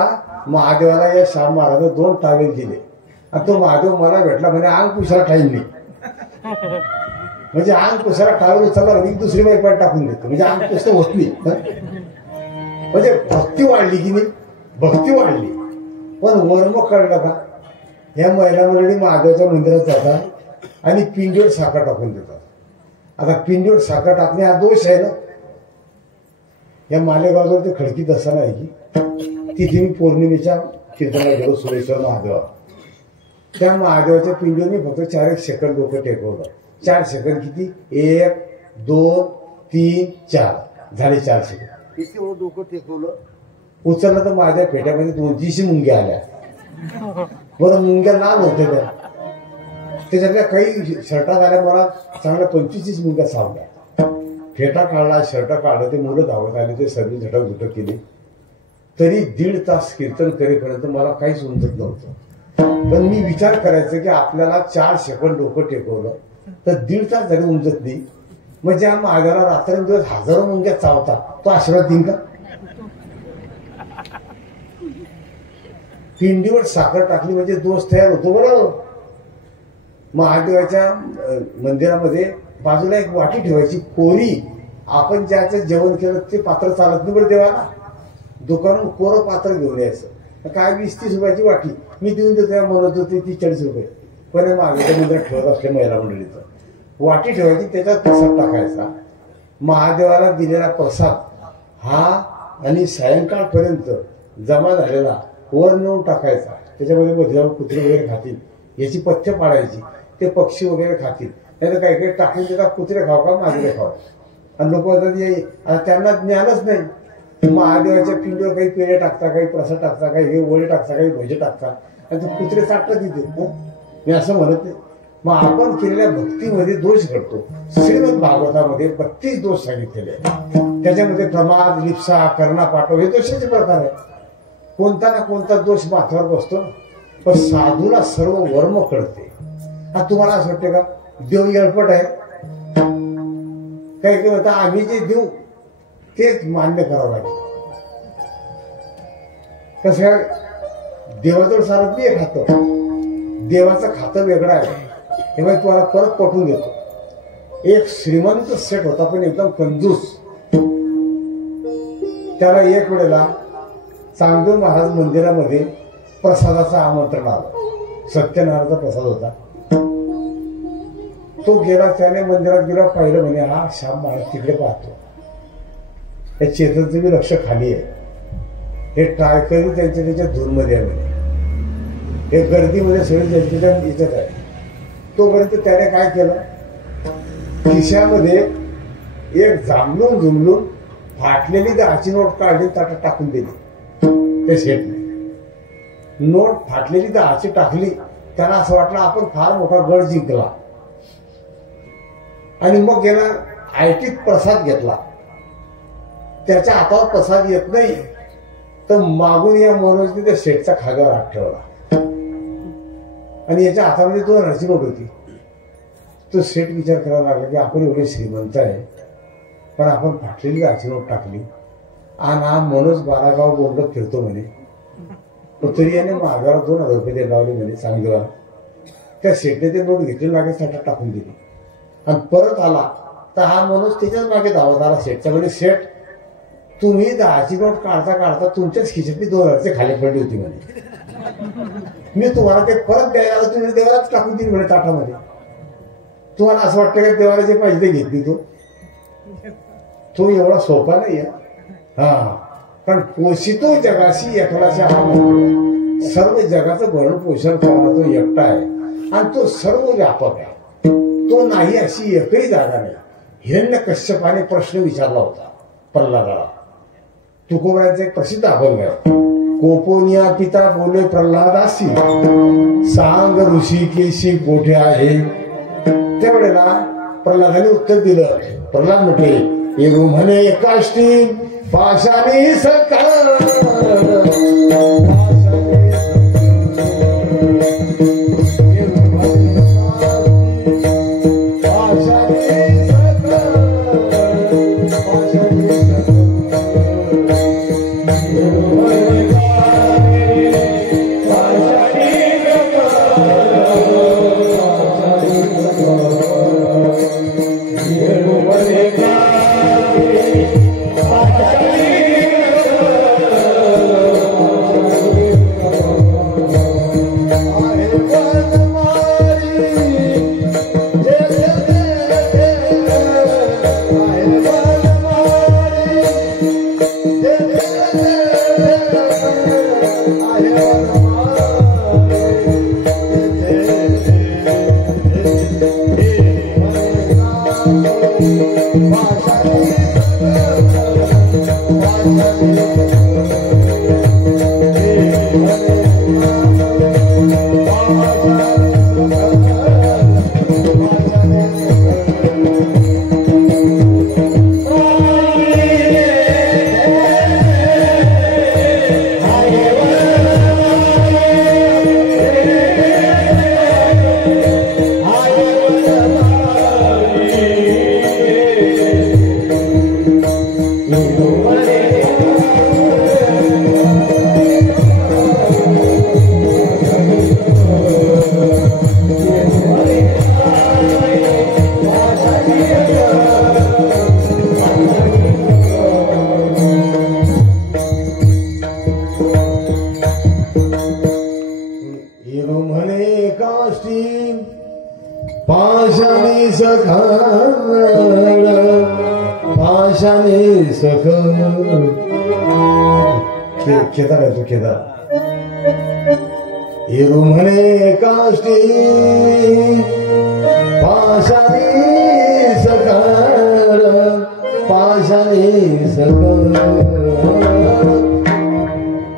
महादेवाला या श्याम महाराजांनी 2 टावेल दिले आणि तो महादेव मला भेटला म्हणजे अंग पुसायला टाईम नाही. म्हणजे अंग पुसायला टावेल उचलला म्हणजे दुसरी बाई पाय टाकून देतो, म्हणजे अंग पुसतं होत नाही. म्हणजे भक्ती वाढली की नाही, भक्ती वाढली. पण वर्म कळलं का? या महिला मंडळी महादेवाच्या मंदिरात जातात आणि पिंडीवर साखर टाकून देतात. आता पिंडीवर साखर टाकणे हा दोष आहे ना. या मालेगावजवळ ते खडकीत असताना आहे की तिथे मी पौर्णिमेच्या कीर्तनाला गेलो सुरेश्वर महादेवा. त्या महादेवाच्या पिंडीवर मी फक्त 4 सेकंद डोकं टेकवलं. 4 सेकंद किती? 1, 2, 3, 4 झाले 4 सेकंद. किती डोकं टेकवलं, उचललं तर माझ्या पेट्यामध्ये 200 मुंग्या आल्या. बरं, मुंग्या लाल होत्या त्याच्यातल्या काही शर्टात आल्या, मला चांगल्या 25 मुंग्या सावल्या. फेटा काढला, शर्ट काढलं, ते मुलं धावत आले, ते सर्व झटक झुटक केली. तरी 1.5 तास कीर्तन करेपर्यंत मला काहीच उमजत नव्हतं. पण मी विचार करायचं की आपल्याला 4 सेकंद डोकं टेकवलं तर 1.5 तास झाले उमजत नाही. म्हणजे हा महादेवाला रात्रंदिवस हजारो मुंग्या चावतात, तो आशीर्वाद देईन का? पिंडीवर साखर टाकली म्हणजे दोष तयार होतो. बरोबर, महादेवाच्या मंदिरामध्ये बाजूला एक वाटी ठेवायची कोरी. आपण ज्याचं जेवण केलं ते पात्र चालत नाही बरं देवाला. दुकानातून कोरं पात्र घेऊन यायचं. काय 20-30 रुपयाची वाटी मी देऊन देतो, म्हणत होते ती 40 रुपये. पण मागे मंदिरात ठेवत असले महिला मंडळीचं वाटी ठेवायची, त्याच्यात प्रसाद टाकायचा. महादेवाला दिलेला प्रसाद हा आणि सायंकाळपर्यंत जमा झालेला वर नेऊन टाकायचा. त्याच्यामध्ये मध्ये जाऊन कुत्रे वगैरे खातील याची पथ्य पाडायची, ते पक्षी वगैरे खातील. नाही तर काही काही टाकून देतात, कुत्रे खाव का मांजरे खाव. आणि लोक आता त्यांना ज्ञानच नाही. महादेवाच्या पिंडीवर काही पेढे टाकता, काही प्रसाद टाकता, काही हे वडे टाकता, काही भजे टाकता आणि ते कुत्रे चाटत तिथे. मी असं म्हणत नाही. मग आपण केलेल्या भक्तीमध्ये दोष घडतो. श्रीमद भागवतामध्ये 32 दोष सांगितलेले आहेत. त्याच्यामध्ये प्रमाद, लिप्सा, करणा पाठव हे दोषाचे प्रकार आहेत. कोणता ना कोणता दोष माथ्यावर बसतो. पण साधूला सर्व वर्म कळते. हा तुम्हाला असं वाटते का देव येळपट आहे? काही काही होता आम्ही जे देऊ तेच मान्य करावं लागेल. कसं आहे, देवाजवळ सारं बी खातं, देवाचं खातं वेगळं आहे. हे मी तुम्हाला परत पटवून देतो. एक श्रीमंत सेठ होता, पण एकदम कंजूस. त्याला एक वेळेला चांगदेव महाराज मंदिरामध्ये प्रसादाचं आमंत्रण आलं. सत्यनारायणाचा प्रसाद होता. तो गेला, त्याने मंदिरात गेला, पाहिलं म्हणे हा श्याम महाराज तिकडे पाहतो. या चेतनचं बी लक्ष खाली आहे. हे टाळकरी त्यांच्या धूनमध्ये आहे म्हणे. हे गर्दीमध्ये सगळी त्यांच्या याच्यात आहे. तोपर्यंत त्याने काय केलं, खिशामध्ये एक जांभळून झुमलून फाटलेली 10ची नोट काढली, ताटात टाकून दिली. त्या शेठने नोट फाटलेली 10ची टाकली. त्याला असं वाटलं आपण फार मोठा गड जिंकला. आणि मग गेला आयटीत प्रसाद घेतला. त्याच्या हातावर प्रसाद येत नाही, तर मागून या मनोजने त्या शेठचा खाद्यावर हात ठेवला आणि याच्या हातामध्ये 2 नोट होती. तो शेठ विचार करायला लागला की आपण एवढे श्रीमंत आहे, पण आपण फाटलेली 10ची नोट टाकली आणि हा मनोज 12 गाव बोंबत फिरतो म्हणे. तरी याने मागावर 2000 रुपये द्यायला लावले म्हणे चांगदेवाला. त्या शेठने ते नोट घेतली, लागेल ताटात टाकून दिली आणि परत आला तर हा मनोज त्याच्याच मागे धावत आला शेठच्या. म्हणजे शेठ तुम्ही 10ची नोट काढता काढता तुमच्याच खिशातली 2000 खाली पडली होती म्हणे. मी तुम्हाला ते परत द्यायला आलं, तुम्ही देवालाच टाकून दिली म्हणे ताटामध्ये. तुम्हाला असं वाटतं का देवाला जे पाहिजे ते घेतली तो एवढा सोपा नाही आहे. हा, पण पोषितो जगाशी एकलाशी हा म्हणतो. सर्व जगाचं भरण पोषण करणारा तो एकटा आहे आणि तो सर्व व्यापक आहे. तो नाही अशी एकही जागा नाही. हिरण्यकश्यपाने प्रश्न विचारला होता प्रल्हादाला. तुकोबांचा एक प्रसिद्ध अभंग आहे. कोपोनिया पिता बोले प्रल्हादासी, सांग ऋषिकेशी कोठे आहे. त्यावेळेला प्रल्हादाने उत्तर दिलं. प्रल्हाद म्हटले येऊ म्हणे काष्टी पाशाने सकाळ, पाशाने सखाड पाशाने सखड केदार आहे तू केदार येरू म्हणे काष्टी पाशाने सखाड पाशाने सखड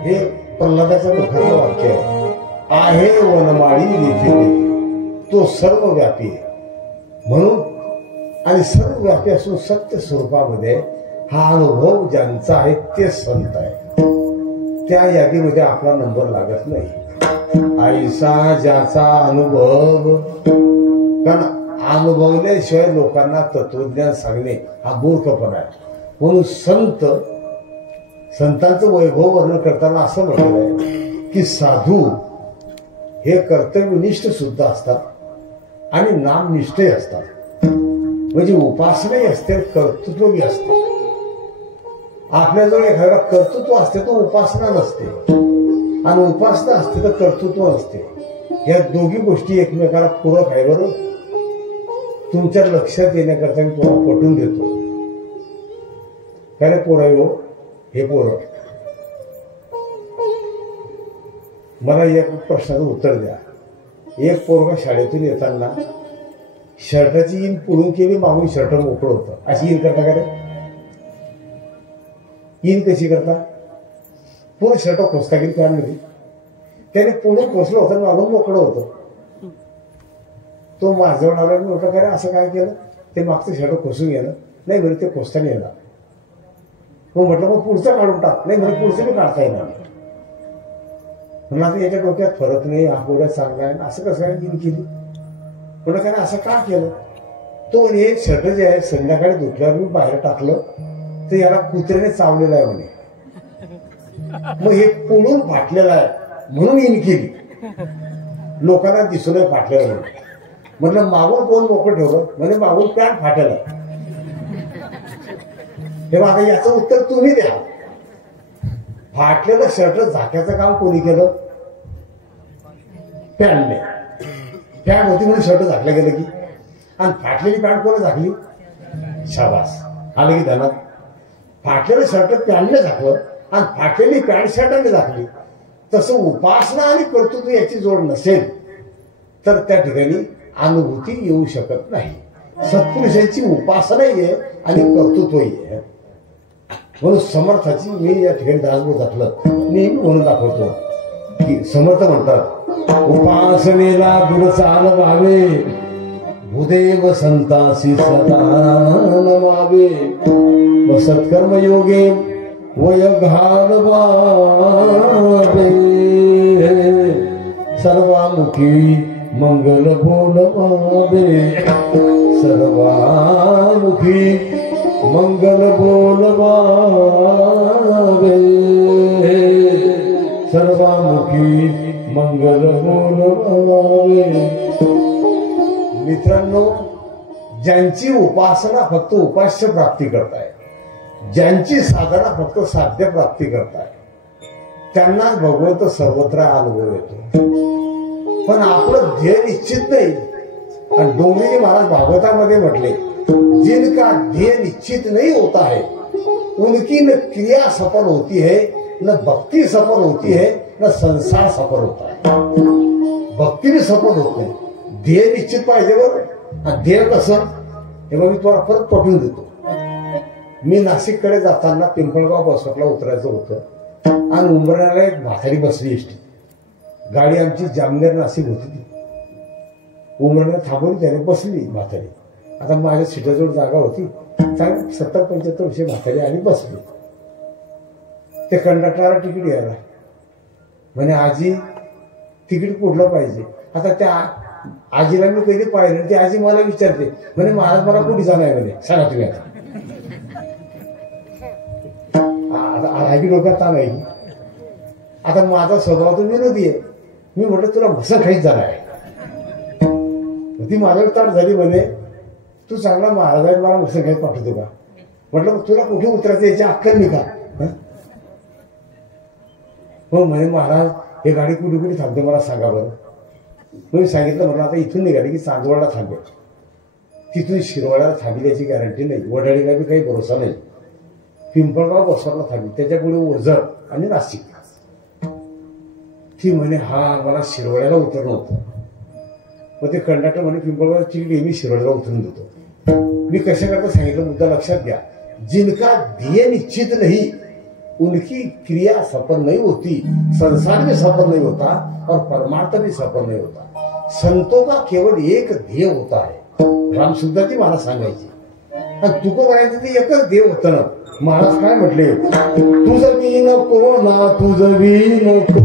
हे प्रल्हादाचं मुखाचं वाक्य आहे वनमाळी देखील तो सर्वव्यापी आहे म्हणून आणि सर्वव्यापी असून सत्य स्वरूपामध्ये हा अनुभव ज्यांचा आहे ते संत आहे त्या यादीमध्ये आपला नंबर लागत नाही ऐसा ज्याचा अनुभव कारण अनुभवल्याशिवाय लोकांना तत्वज्ञान सांगणे हा मूर्खपणा आहे म्हणून संतांचं वैभव वर्णन करताना असं म्हटलेलं आहे की साधू हे कर्तव्यनिष्ठ सुद्धा असतात आणि नामनिष्ठही असतात म्हणजे उपासनाही असते कर्तृत्वही असते आपल्याजवळ एखादा कर्तृत्व असते तो उपासना नसते आणि उपासना असते तर कर्तृत्व नसते या दोघी गोष्टी एकमेकाला पूरक आहे बरोबर तुमच्या लक्षात येण्याकरता मी तुम्हाला पटवून देतो काय पोरा हो हे पोरं मला एक प्रश्नाचं उत्तर द्या एक पोरगा शाळेतून येताना शर्टाची इन पुढून केली मागून शर्ट मोकळं होतं अशी इन करता का रे इन कशी करता पूर्ण शर्ट खोसता गेली पॅन्टमध्ये त्याने पुढून खोसलं होतं मागून मोकळं होतं तो माझ्याजवळ आला म्हटलं का रे असं काय केलं ते मागचं शर्ट खोसून गेलं नाही म्हणजे ते खोसताना येणार मग म्हटलं मग पुढचं काढून टाक नाही म्हणजे पुढचं बी काढता येणार म्हणून आता याच्या डोक्यात फरक नाही हा पोरं चांगला आहे असं कसं काय केली म्हणून त्याने असं का केलं तो हे शर्ट जे आहे संध्याकाळी धुतल्यावर मी बाहेर टाकलं तर याला कुत्र्याने चावलेलं आहे म्हणे मग हे पुढून फाटलेलं आहे म्हणून इन केली लोकांना दिसू नये फाटलेलं म्हणून म्हटलं मागून कोण मोकळं ठेवलं म्हणजे मागून पॅन्ट फाटेल आहे हे बघा याचं उत्तर तुम्ही द्या फाटलेलं शर्ट झाक्याचं काम कोणी केलं पॅन्टने पॅन्ट होती म्हणून शर्ट झाकलं गेलं की आणि फाटलेली पॅन्ट कोणी झाकली शाबास आलं की ध्यानात फाटलेलं शर्ट पॅन्टने झाकलं आणि फाटलेली पॅन्ट शर्टाने झाकली तसं उपासना आणि कर्तृत्व याची जोड नसेल तर त्या ठिकाणी अनुभूती येऊ शकत नाही सत्पुरुषांची उपासनाही आहे आणि कर्तृत्वही आहे म्हणून समर्थाची मी या ठिकाणी दासबोध घातलं नेहमी म्हणून दाखवतो की समर्थ म्हणतात उपासनेला दूरचाल व्हावे भूदेव संतासी सदा नमावे व सत्कर्म योगे वय घालवावे सर्वामुखी मंगल बोलवावे सर्वामुखी मंगल बोलवावे सर्वामुखी मंगल बोलवावे मित्रांनो ज्यांची उपासना फक्त उपास्य प्राप्ती करताय ज्यांची साधना फक्त साध्य प्राप्ती करताय त्यांना भगवंत सर्वत्र अनुभव येतो पण आपलं ध्येय निश्चित नाही आणि डोंगरेजी महाराज भागवतामध्ये म्हटले जिनका ध्येय निश्चित नहीं होता है उनकी न क्रिया सफल होती है न भक्ति सफल होती है न संसार सफल होता है भक्ती भी सफल होत नाही ध्येय निश्चित पाहिजे बरं ध्येय कसं हे मग मी तुम्हाला परत पटवून देतो मी नाशिककडे जाताना पिंपळगाव बसवटला उतरायचं होतं आणि उंबरण्याला एक म्हातारी बसली एसटी गाडी आमची जामनेर नाशिक होती ती उमरण्यात थांबवली त्याने बसली म्हातारी आता माझ्या सीटाजवळ जागा होती चांगली 70-75 वर्ष म्हातारी आणि बसली ते कंडक्टरला तिकीट यायला म्हणे आजी तिकीट कुठलं पाहिजे आता त्या आजीला मी कधी पाहिलं ती आजी मला विचारते म्हणे महाराज मला कुठे जाणार आहे म्हणे सांगा तुम्ही आता आगी डोक्यात ताण आहे आता माझा स्वभाव तर विरोधी आहे मी म्हटलं तुला भसं खाईत जाणार आहे ती माझ्यावर ताट झाली म्हणे तू चांगला महाराज आहे मला भसं खाईत पाठवतो का म्हटलं तुला कुठे उतरायचं याची अक्कल नाही का हो म्हणे महाराज हे गाडी कुठे कुठे थांबते मला सांगा बरं मी सांगितलं म्हणून आता इथून निघाले की चांदवडला थांबेल, तिथून शिरवाड्याला थांबेल याची गॅरंटी नाही, वडाळीला बी काही भरोसा नाही, पिंपळगाव बसवारला थांबेल, त्याच्या पुढे ओझर आणि नाशिक. ती म्हणे हा मला शिरवाड्याला उतरणं होतं. मग ते कंडक्टर म्हणे पिंपळगाव तिकीट मी शिरवाड्याला उतरून देतो. मी कशा करता सांगितलं, मुद्दा लक्षात घ्या, जिनका ध्येय निश्चित नहीं उनकी क्रिया सफल नहीं होती, संसार भी सफल नहीं होता और परमार्थ भी सफल नहीं होता. संतों का केवळ एक ध्येय होता है. रामसुद्धाची महाराज सांगायची, आणि तुकोबारायचं ते एकच ध्येय होतं ना. महाराज काय म्हटले, तुझं मी नको ना, तुझं मी नको,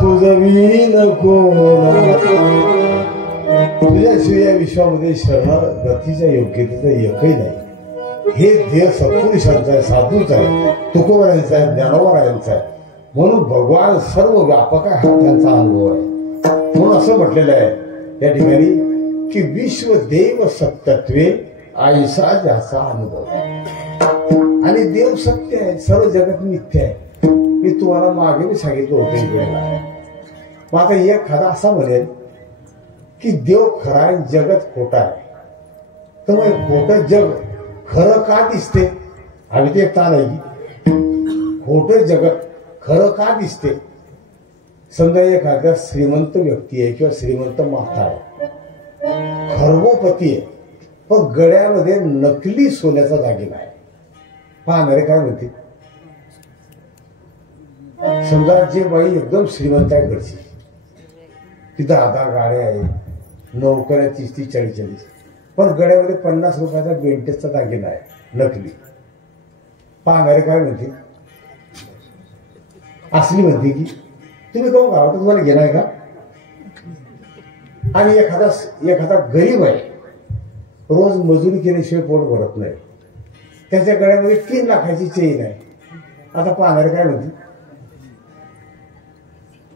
तुझं मी नको तुझ्याशिवाय या विश्वामध्ये शरणागतीच्या योग्यतेचा एकही नाही. हे ध्येय सत्पुरुषांचं आहे, साधूच आहे, तुकोबारायांचं आहे, ज्ञानोबारायांचं आहे. म्हणून भगवान सर्व व्यापक आहे हा त्यांचा अनुभव आहे. म्हणून असं म्हटलेलं आहे या ठिकाणी की विश्वदेव सत्यत्वे आयुषा ज्याचा अनुभव. आणि देव सत्य आहे, सर्व जगत मिथ्य आहे. मी तुम्हाला मागे मी सांगितलं होतं इकडे. मग आता एखादा असा म्हणेल की देव खरा आहे, जगत खोटा आहे, तर मग खोटं जग खरं का दिसते? हवी ते एक ताण आहे की खोटं जगत खरं का दिसते? समजा एखादा श्रीमंत व्यक्ती आहे किंवा श्रीमंत माता आहे, खरगोपती आहे, पण गळ्यामध्ये नकली सोन्याचा दागिना आहे. पाहणारे काय म्हणते? समजा जे बाई एकदम श्रीमंत आहे घरची, तिथं 10 गाड्या आहे, नोकऱ्या 30-30, 40-40, पण गळ्यामध्ये 50 रुपयाचा बेंटेजचा दागिना आहे नकली. पाहणारे काय म्हणते? असली म्हणते की तुम्ही कहू गावात तुम्हाला घेणार का? आणि एखादा गरीब आहे, रोज मजुरी केल्याशिवाय पोट भरत नाही, त्याच्या गळ्यामध्ये 3 लाखाची चेन आहे. आता पाहणारे काय म्हणते?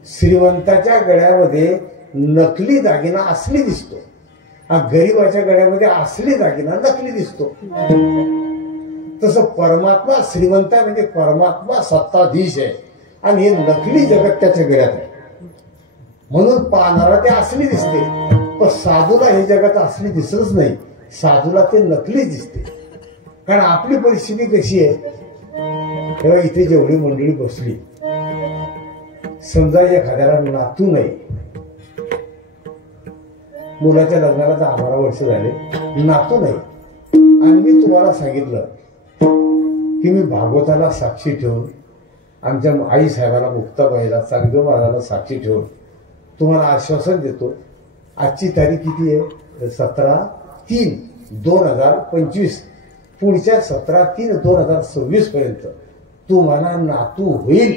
श्रीमंताच्या गळ्यामध्ये नकली दागिना असली दिसतो, गरीबाच्या गळ्यामध्ये असली दागिना नकली दिसतो. तसं परमात्मा श्रीमंत आहे म्हणजे परमात्मा सत्ताधीश आहे, आणि हे नकली जगत त्याच्या गळ्यात आहे. म्हणून पाहणारा ते असली दिसते, पण साधूला हे जगत असली दिसतच नाही, साधूला ते नकली दिसते. कारण आपली परिस्थिती कशी आहे, तेव्हा इथे जेवढी मंडळी बसली, समजा एखाद्याला नातू नाही, मुलाच्या लग्नाला 10-12 वर्ष झाले, नातू नाही, आणि मी तुम्हाला सांगितलं की मी भागवताला साक्षी ठेवून, आमच्या आई साहेबाला, मुक्ताबाईला, चांगदेवबाबाला साक्षी ठेवून तुम्हाला आश्वासन देतो. आजची तारीख किती आहे? 17/3/2025. पुढच्या 17/3/2026 पर्यंत तुम्हाला नातू होईल,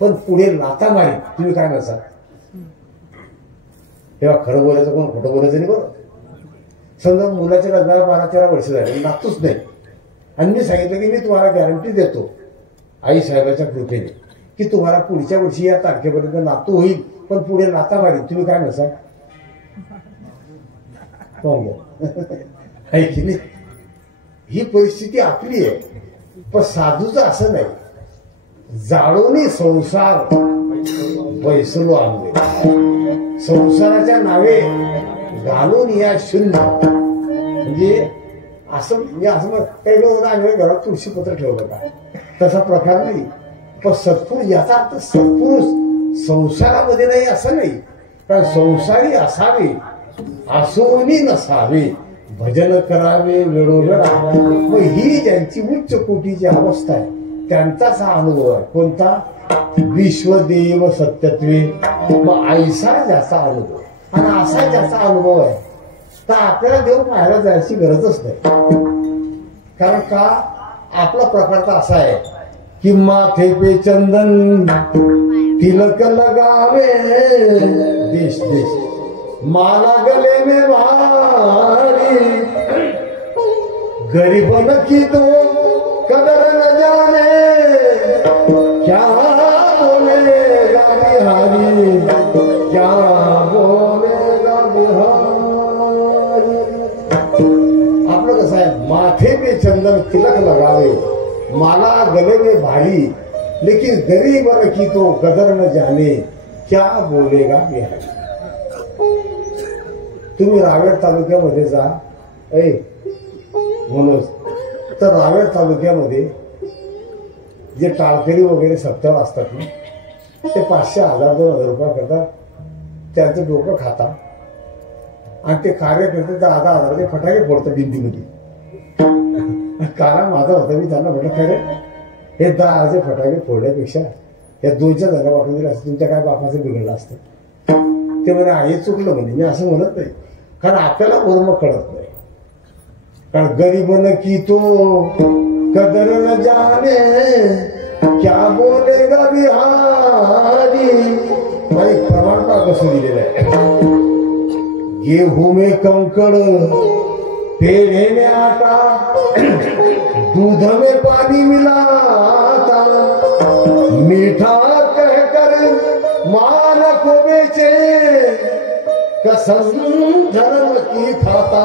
पण पुढे लाथा मारेल. तुम्ही काय म्हणता? तेव्हा खरं बोलायचं कोण, खोटं बोलायचं नाही. बरोबर. समजा मुलाच्या लग्नाला 12-13 वर्ष झाले, नातूच नाही, आणि मी सांगितलं की मी तुम्हाला गॅरंटी देतो आई साहेबाच्या कृपेने की तुम्हाला पुढच्या वर्षी या तारखेपर्यंत नातू होईल, पण पुढे लाथा मारेल. तुम्ही काय म्हणता? ही परिस्थिती आपली आहे. पण साधूचं असं नाही, जाळूनी संसार बैसलो आणले, संसाराच्या नावे घालून या शून्य. म्हणजे असं काही लोक आम्ही घरात तुळशीपत्र ठेवलं का, तसा प्रकार नाही. पण सत्पुरुष याचा अर्थ सत्पुरुष संसारामध्ये नाही असं नाही, कारण संसारी असावे असोनी नसावे, भजन करावे वेळोवेळा. मग ही ज्यांची उच्च कोटीची अवस्था आहे त्यांचाच हा अनुभव आहे. कोणता? विश्वदेव सत्यत्वे. मग ऐसा ज्याचा अनुभव आणि असा ज्याचा अनुभव आहे तर आपल्याला देव पाहायला जायची गरजच नाही. कारण का? आपला प्रकार तर असा आहे कि माथे पे चंदन तिलक लगावे देश देश, माला गले में भारी, गरीबन की तो कदर न जाने, क्या बोलेगा बिहारी, क्या बोलेगा बिहारी. आपलं कसं आहे, माथे पे चंदन तिलक लगावे, माला गले में भारी, लेकिन गरीबन की तो कदर न जाने, क्या बोलेगा बिहारी. तुम्ही रावेर तालुक्यामध्ये जा म्हणून, तर रावेर तालुक्यामध्ये जे टाळकरी वगैरे सत्तर असतात ना, ते 500, 1000, 2000 रुपये करतात, त्यांचं डोकं खाता आणि ते कार्यकर्ते 10,000 फटाके फोडतात भिंतीमध्ये. कारण माझा होता, मी त्यांना म्हटलं खरे हे 10,000 फटाके फोडण्यापेक्षा या 2-4 जण वाटून दिले असते, तुमच्या काय बापाचं बिघडलं असतं. ते म्हणे आहे चुकलं म्हणे. मी असं म्हणत नाही, कारण आपल्याला वर्म कळत नाही. कारण गरीबन की तो कदर न जाने, क्या बोलेगा बिहारी. मला एक प्रमाण कसं दिलेलं आहे, गेहूं में कंकड़, पेड़े में आटा, दूध में पानी मिलाता, मीठा कहकर मान को बेचे, कसम धर्म की खाता,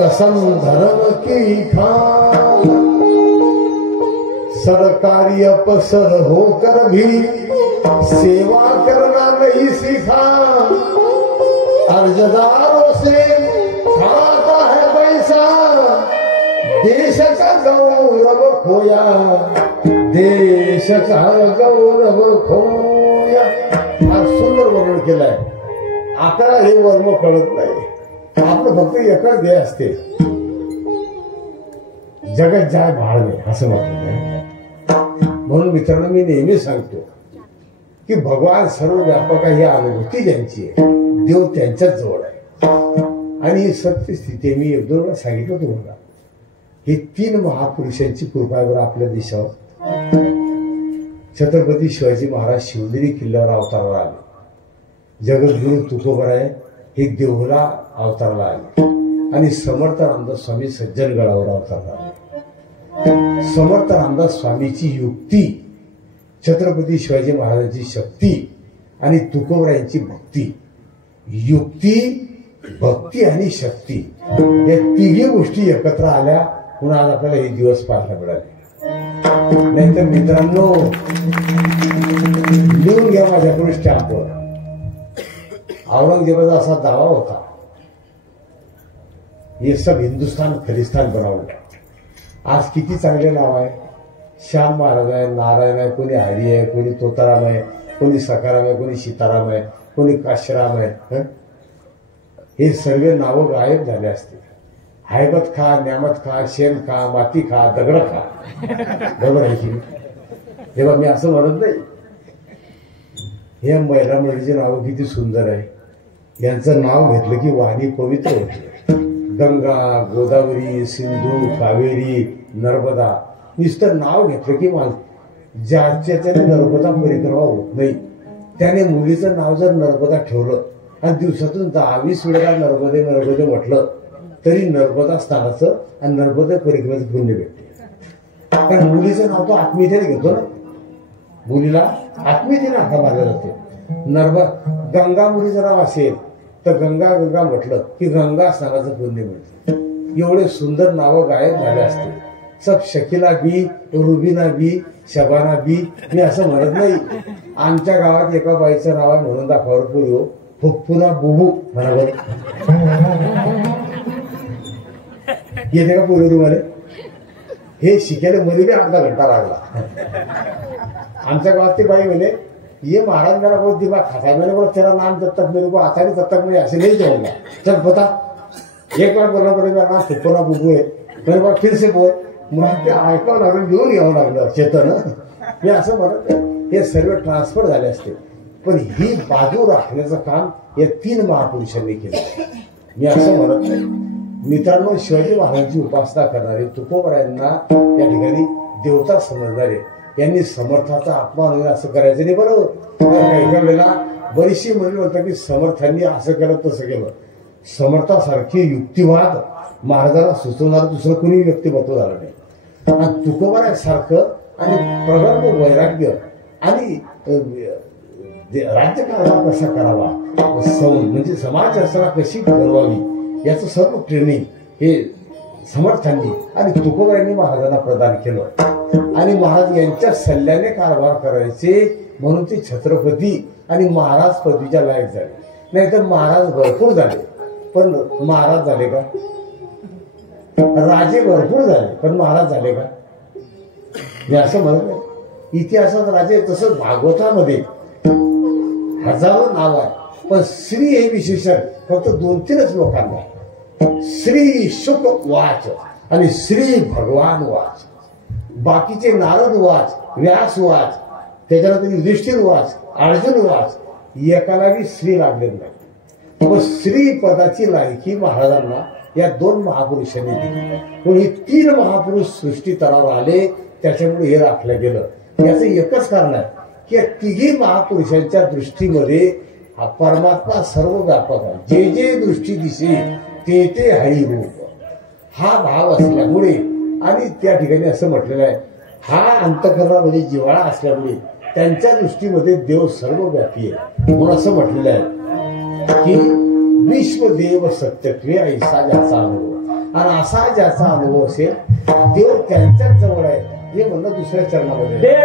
कसम धर्म की खाता. सरकारी अफसर होकर भी सेवा करना नहीं सीखा, अर्जदारों से खाता है पैसा, देश का गौरव खोया, देश का गौरव खोया. फार सुंदर वर्णन केलंय. आपल्याला हे वर्म कळत नाही. आपलं फक्त एकच ध्येय असते, जगत जाय भाळणे, असं म्हटलं. म्हणून मित्रांनो, मी नेहमी सांगतो की भगवान सर्व व्यापक आहे, ही अनुभूती ज्यांची आहे, देव त्यांच्याच जवळ आहे. आणि ही सत्य स्थिती मी 1-2 वेळा सांगितलं तुम्हाला. ही 3 महापुरुषांची कृपावर आपल्या देशावर. छत्रपती शिवाजी महाराज शिवनेरी किल्ल्यावर अवताराला आले. जगद्गुरु तुकोबराय हे देहुला अवताराला आले. आणि समर्थ रामदास स्वामी सज्जनगडावर अवताराला आले. समर्थ रामदास स्वामीची युक्ती, छत्रपती शिवाजी महाराजांची शक्ती आणि तुकोबरायांची भक्ती. युक्ती, भक्ती आणि शक्ती या तिघी गोष्टी एकत्र आल्या म्हणून आज आपल्याला हे दिवस पाहायला मिळाले. नाहीतर मित्रांनो, लिहून घ्या माझ्याकडून स्टॅम्पवर. औरंगजेबाचा असा दावा होता, हे सब हिंदुस्थान खलिस्तान बनवलं. आज किती चांगले नाव आहे. श्याम महाराज आहे, नारायण आहे, कोणी हरी आहे, कोणी तोताराम आहे, कोणी सकाराम आहे, कोणी सीताराम आहे, कोणी काशीराम आहे. हे सर्व नावं गायब झाले असते. हैबत खा, न्यामत खा, शेण खा, माती खा, दगड खा. बरोबर आहे की? जेव्हा मी असं म्हणत नाही. हे महिला मंडळीची नावं किती सुंदर आहे. यांचं नाव घेतलं की वाणी पवित्र होते. गंगा, गोदावरी, सिंधू, कावेरी, नर्मदा. नुसतं नाव घेतलं की ज्याच्याने नर्मदा परिक्रमा होत नाही, त्याने मुलीचं नाव जर नर्मदा ठेवलं आणि दिवसातून 10-20 वेळेला नर्मदे नर्मदे म्हटलं तरी नर्मदा स्थानाचं आणि नर्मदा परिक्रमेचं पुण्य भेटते. कारण मुलीचं नाव तो आत्मीयतेने घेतो ना. मुलीला आत्मीयतेने हाका मारला जाते. गंगा मुलीचं नाव असेल तर गंगा गंगा म्हटलं की गंगा स्नानाचं पुण्य मिळतं. एवढे सुंदर नावं गायब झाले असते सब शकीला बी, रुबीना बी, शबाना बी, मी असं म्हणत नाही. आमच्या गावात एका बाईचं नाव आहे म्हणून दाखवावर पुरी हो, फुफ्फुना बुबू म्हणा बरं. येते का पूर्वी तुम्हाला? हे शिकायला मध्ये बी अर्धा घंटा लागला. आमच्या गावात ती बाई म्हणे, ये महाराज मेरा बहुत दिमाग खाता है. मैंने बोला तेरा नाम जब तक मेरे को आता नहीं तब तक मैं ऐसे नहीं जाऊंगा. चल पता एक बार बोलना पड़ेगा, नाम फुफ्फुना बुबू है. मैंने बोला फिर से बोल. मला ते ऐकावं लागलं, घेऊन यावं लागलं चेतन. मी असं म्हणत हे सर्व ट्रान्सफर झाले असते, पण ही बाजू राखण्याचं काम या 3 महापुरुषांनी केलं. मी असं म्हणत नाही. मित्रांनो, शिवाजी महाराजांची उपासना करणारे, तुकोबरायांना या ठिकाणी देवता समजणारे, यांनी समर्थाचा अपमान होईल असं करायचं नाही. बरोबर, काही वेळेला बरीचशी म्हणली होतं की समर्थांनी असं केलं तसं केलं. समर्थासारखी युक्तिवाद महाराजाला सुचवणारं दुसरं कुणी व्यक्तिमत्व झालं नाही. आणि तुकोबरासारखं आणि प्रगल्भ वैराग्य आणि राज्यकारभार कसा करावा, म्हणजे समाज रचना कशी घडवावी याचं सर्व ट्रेनिंग हे समर्थांनी आणि तुकोबरायांनी महाराजांना प्रदान केलं. आणि महाराज यांच्या सल्ल्याने कारभार करायचे म्हणून ते छत्रपती आणि महाराज पदवीच्या लायक झाले. नाहीतर महाराज भरपूर झाले पण महाराज झाले का? राजे भरपूर झाले पण महाराज झाले का? मी असं म्हणत नाही. इतिहासात राजे, तसंच भागवतामध्ये हजारो नाव आहे, पण श्री हे विशेषण फक्त 2-3च लोकांना आहे. श्री शुक वाच आणि श्री भगवान वाच. बाकीचे नारद वाच, व्यास वाच, त्याच्यानंतर युधिष्ठिर वाच, अर्जुन वाच, एकालाही श्री लागलेलं नाही. मग श्री पदाची लायकी महाराजांना या 2 महापुरुषांनी दिली. पण हे 3 महापुरुष सृष्टी तरावर आले, त्याच्यामुळे हे राखलं गेलं. याचं एकच कारण आहे की या 3 महापुरुषांच्या दृष्टीमध्ये हा परमात्मा सर्व व्यापक आहे. जे जे दृष्टी दिसे ते ते हरी रूप, हा भाव असल्यामुळे आणि त्या ठिकाणी असं म्हटलेलं आहे, हा अंतःकरणामध्ये जिव्हाळा असल्यामुळे त्यांच्या दृष्टीमध्ये देव सर्वव्यापी आहे. म्हणून असं म्हटलेलं आहे की विश्वदेव सत्यत्वे ऐसा ज्याचा अनुभव, आणि असा ज्याचा अनुभव असेल देव त्यांच्याच जवळ आहे. हे म्हणणं दुसऱ्या चरणामध्ये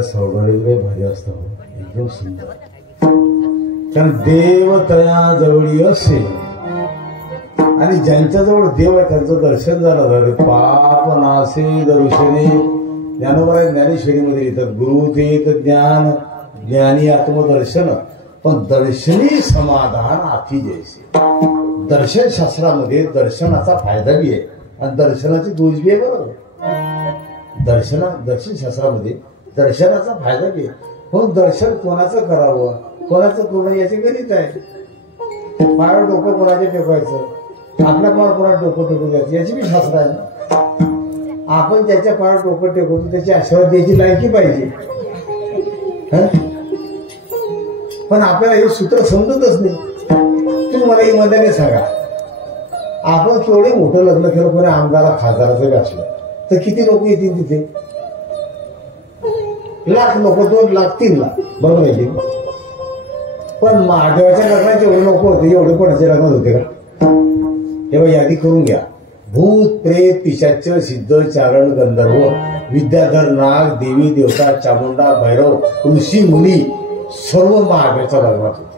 देवाच्या सौंदर्य भारी असतं एकदम सुंदर. कारण देव तया जवळी असे आणि ज्यांच्याजवळ देव आहे त्यांचं दर्शन झालं तर पाप नासे दर्शने. ज्ञानोबा ज्ञानेश्वरीमध्ये येतात गुरु देत ज्ञान ज्ञानी आत्मदर्शन पण दर्शनी समाधान आती जैसे. दर्शन शास्त्रामध्ये दर्शनाचा फायदा बी आहे आणि दर्शनाची दोष बी आहे. बरोबर दर्शन शास्त्रामध्ये दर्शनाचा फायदा बी आहे. म्हणून दर्शन कोणाचं करावं कोणाचं करणं याची गणित आहे. पायावर डोकं कोणाचे टेकवायचं आपल्या पायावर कोणाला डोकं टेकून द्यायचं याची बी शास्त्र आहे ना. आपण ज्याच्या पायावर डोकं टेकवतो त्याची आशीर्वाद द्यायची लायकी पाहिजे. पण आपल्याला हे सूत्र समजतच नाही. तुम्ही मला इमानदारीने सांगा आपण केवढे मोठं लग्न केलं कोणी आमदारा खासदाराचं बी असलं तर किती लोक येतील तिथे. लाख लोक 2 लाख 3 लाख बरोबर आहे. पण महादेवाच्या लग्नात जेवढे लोक होते एवढे कोणाच्या लग्नात होते का. तेव्हा यादी करून घ्या. भूत प्रेत पिशाच सिद्ध चारण गंधर्व विद्याधर नाग देवी देवता चामुंडा भैरव ऋषी मुनी सर्व महादेवाच्या लग्नात होते.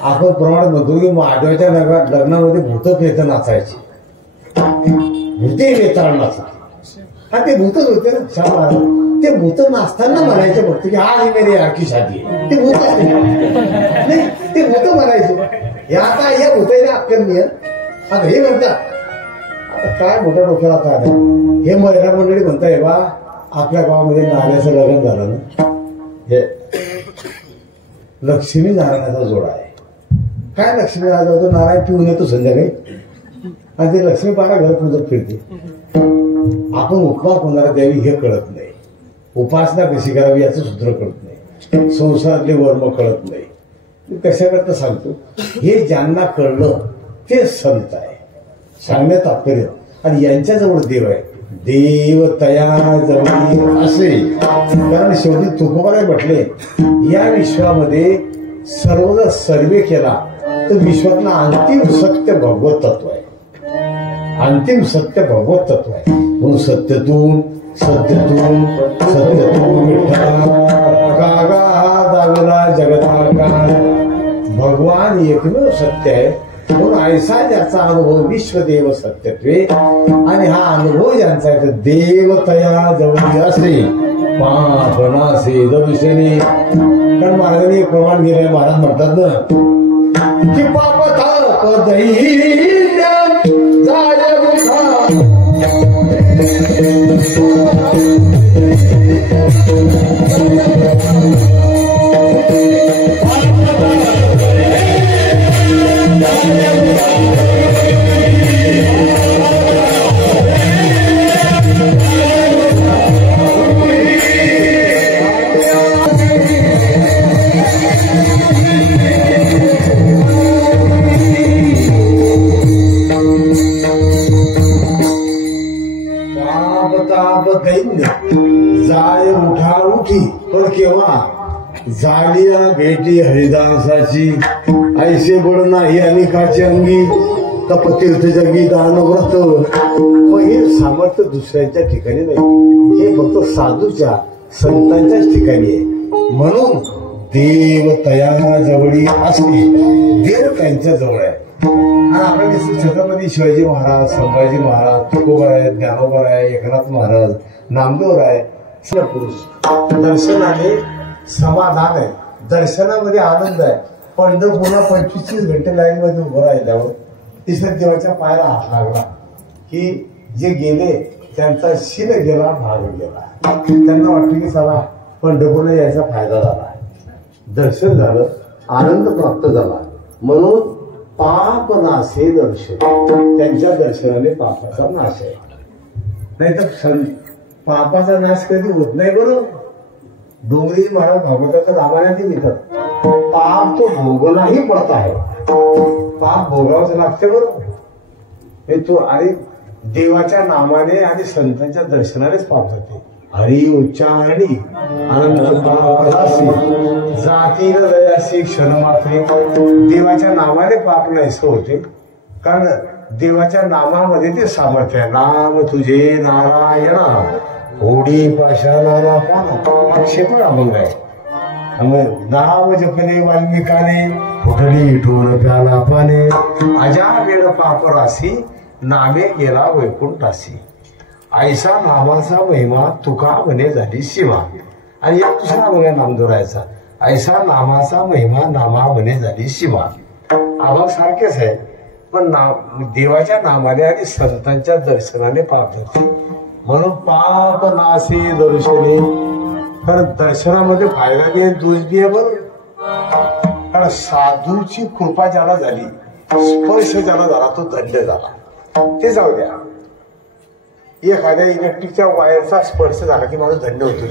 आपण प्रमाण म्हणतो की महादेवाच्या लग्नामध्ये भूत प्रेत नाचायची भूते वेताळ नाचते. हा ते भूतच होते ना शाह महाराज. ते भूत नाचताना म्हणायचे फक्त की हा ही मेरी यार की शादी आहे. ते भूत नाही ते भूत म्हणायचे. आता या भूताने अक्कल नाही. आता हे म्हणतात आता काय मोठ्या डोक्याला काय हे महिला मंडळी म्हणताय बा आपल्या गावामध्ये नाऱ्याचं लग्न झालं ना हे लक्ष्मी नारायणाचा जोडा आहे. काय लक्ष्मी नारायण होतो नारायण पिऊन येतो संध्याकाळी आणि ते लक्ष्मी पारा घर पूजत फिरते. आपण उपमा कोणाला द्यावी हे कळत नाही. उपासना कशी करावी याचं सूत्र कळत नाही. संसारातले वर्म कळत नाही. कशाकरता सांगतो हे ज्यांना कळलं ते संत आहे सांगण्यात तात्पर्य. आणि यांच्याजवळ देव आहे. देव तया जवळ असे कारण शेवटी तुकोबाला म्हटले या विश्वामध्ये सर्व सर्वे केला तर विश्वातला अंतिम सत्य भगवत तत्व आहे. अंतिम सत्य भगवत तत्व आहे. म्हणून सत्यतून दावेला जगता भगवान एकमेव सत्य आहे. म्हणून ऐसा ज्याचा अनुभव विश्वदेव सत्यत्वे आणि हा अनुभव ज्यांचा आहे तर देव तया जवळ असे पाप नासे दर्शने. कारण महाराजांनी एक प्रमाण दिलंय. महाराज म्हणतात ना की पाप ताप दैन्य जाय जाय उठा उठी. पण केव्हा जालिया भेटी हरिदासाची ऐसे बड नाही अनेकाची अंगी तपतीर्थ जगी दान व्रत. पण हे सामर्थ्य दुसऱ्यांच्या ठिकाणी नाही. हे फक्त साधूच्या संतांच्याच ठिकाणी आहे. म्हणून देव तया जवळी असते. देव त्यांच्या जवळ आहे. आणि आपण दिसतो छत्रपती शिवाजी महाराज संभाजी महाराज तुकोबाराय ज्ञानोबाराय एकनाथ महाराज नामदेव आहे. पुरुष दर्शनाने समाधान आहे. दर्शनामध्ये आनंद आहे. पंढरपूरला 25 घंटे लाईन मध्ये उभं राहिल्यावर तिसऱ्या देवाच्या पायाला हात लागला की जे गेले त्यांचा शिर गेला भाग गेला. त्यांना वाटलं की चला पंढरपूरला यायचा फायदा झाला. दर्शन झालं आनंद प्राप्त झाला. म्हणून पाप नासे दर्शन. त्यांच्या दर्शनाने पापाचा नाश आहे. नाहीतर पापाचा नाश कधी होत नाही. बरोबर डोंगरी महाराज भागवताच्या रामायणाने लिहितात पाप तो भोगलाही पडत आहे. पाप भोगावंच लागते. बरोबर हे तो आणि देवाच्या नामाने आणि संतांच्या दर्शनानेच पाप जाते. हरी उच्चारणी आनंद जाती लयासी क्षण मात्रे. देवाच्या नामाने पाप नाहीस होते. कारण देवाच्या नामामध्ये ते सामर्थ्य आहे. नाम तुझे नारायणा होडी पाषाणाला पान क्षेत्र अभंग आहे. मग नाव जपले वाल्मिकाने फुटली इटून प्याला पाने अजा वेळ पापरासी नामे गेला वैकुंठासी ऐसा नामाचा महिमा तुका म्हणे झाली शिवा. आणि एक दुसरा बघा नामदोरायचा ऐसा नामाचा महिमा नामा म्हणे झाली शिवा. अभंग सारखेच आहे पण देवाच्या नामाने आणि संतांच्या दर्शनाने पाप जाते म्हणून पाप नासे दर्शने. कारण दर्शनामध्ये फायदा बी आहे दोष बी आहे बरोबर. कारण साधूची कृपा ज्याला झाली स्पर्श ज्याला झाला तो धन्य झाला. ते जाऊ द्या एखाद्या इलेक्ट्रिकच्या वायरचा स्पर्श झाला की माणूस धन्य होतो.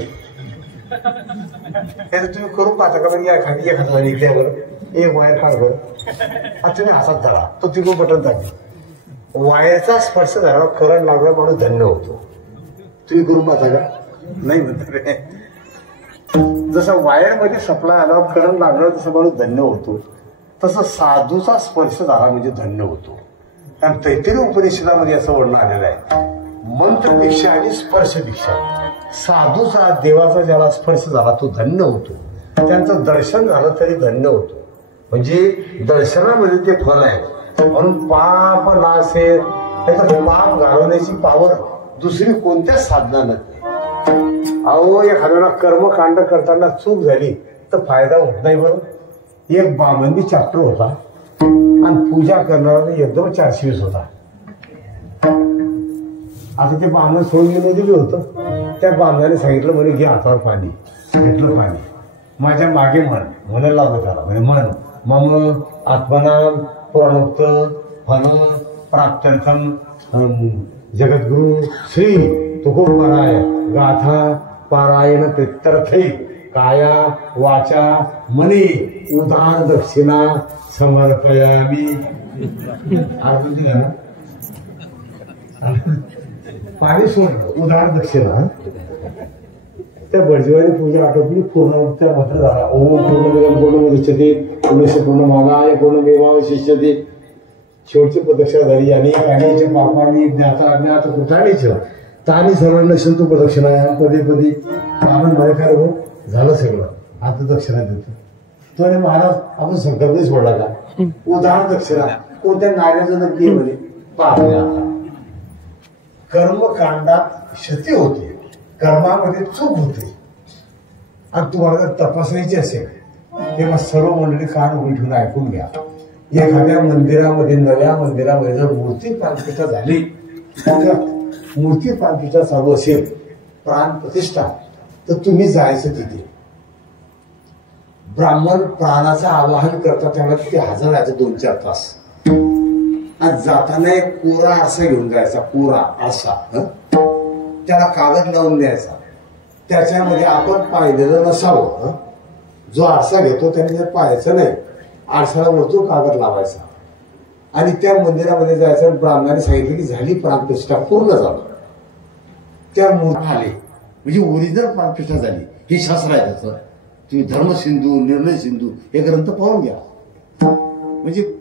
तुम्ही करून पाहता का म्हणजे एखादा निघल्यावर एक वायर काढ बरं आता तुम्ही हातात धरा तो तिकडून बटन दाबले वायरचा स्पर्श झाला करंट लागला माणूस धन्य होतो. तुम्ही करून पाहता का नाही म्हणता. जसं वायर मध्ये सप्लाय आला करंट लागला तसं माणूस धन्य होतो तसं साधूचा स्पर्श झाला म्हणजे धन्य होतो. कारण तैत्तिरीय उपनिषदामध्ये असं वर्णन आलेलं आहे मंत्र दीक्षा आणि स्पर्श दीक्षा. साधूचा देवाचा ज्याला स्पर्श झाला तो धन्य होतो. त्यांचं दर्शन झालं तरी धन्य होतो. म्हणजे दर्शनामध्ये ते फल आहे. म्हणून पाप नासे त्याचं पाप घालवण्याची पावर दुसरी कोणत्याच साधना नाही. अहो एखाद्याला कर्मकांड करताना चूक झाली तर फायदा होत नाही बरोबर. एक बामणी चॅप्टर होता आणि पूजा करणारा एकदम 420 होता. आता ते बामण सोडून गेलं दिलं होतं. त्या बामणाने सांगितलं म्हणे घे हातावर पाणी. घेतलं पाणी माझ्या मागे म्हणायला लागलं त्याला म्हणजे मन मम आत्मनाम प्रणुक्त फल प्राप्त्यर्थम जगद्गुरु श्री तुकोबराय गाथा पारायण प्रित्यर्थै काया वाचा मनी उदार दक्षिणा समर्पयामी. अर्थ दिला ना पाणी सोडलं उदार दक्षिणा. त्या बळजीवारी पूजा आटोपली पूर्ण त्या मात्र झाला. ओम पूर्ण उच्चते पूर्ण पूर्ण मागाय पूर्ण मेवावशिष्यते. शेवटची प्रदक्षिणा झाली आणि काण्याच्या पापाने ज्ञाता अज्ञात कुठाणीच तानी सर्व नसेल तो प्रदक्षिणा या पदे पदी आपण मला काय हो झालं सगळं आता दक्षिणा देतो. तो आणि महाराज आपण संकल्प सोडला का उदार दक्षिणा कोणत्या नाऱ्याचं नक्की म्हणे पाहण्या. कर्मकांडात क्षती होते कर्मामध्ये चूक होते आणि तुम्हाला जर तपासायची असेल तेव्हा सर्व मंडळी कान उभी ठेवून ऐकून घ्या. एखाद्या मंदिरामध्ये नव्या मंदिरामध्ये जर मूर्ती प्राणप्रतिष्ठा झाली तर मूर्ती प्राणप्रतिष्ठा चालू असेल प्राण प्रतिष्ठा तर तुम्ही जायचं तिथे. ब्राह्मण प्राणाचं आवाहन करतात त्यामुळे तिथे हजर राहायचं 2-4 तास. आज जाताना एक कोरा आरसा घेऊन जायचा. कोरा आरसा त्याला कागद लावून द्यायचा. त्याच्यामध्ये आपण पाहिलेलं नसावं. जो आरसा घेतो त्याने जर पाहायचं नाही आरसाला वरतून कागद लावायचा आणि त्या मंदिरामध्ये जायचं. ब्राह्मणाने सांगितलं की झाली प्राणप्रतिष्ठा पूर्ण झालं. त्या मूर्ती आले म्हणजे ओरिजिनल प्राणप्रतिष्ठा झाली. हे शास्त्र आहे त्याचं. तुम्ही धर्मसिंधू निर्णय सिंधू हे ग्रंथ पाहून घ्या. म्हणजे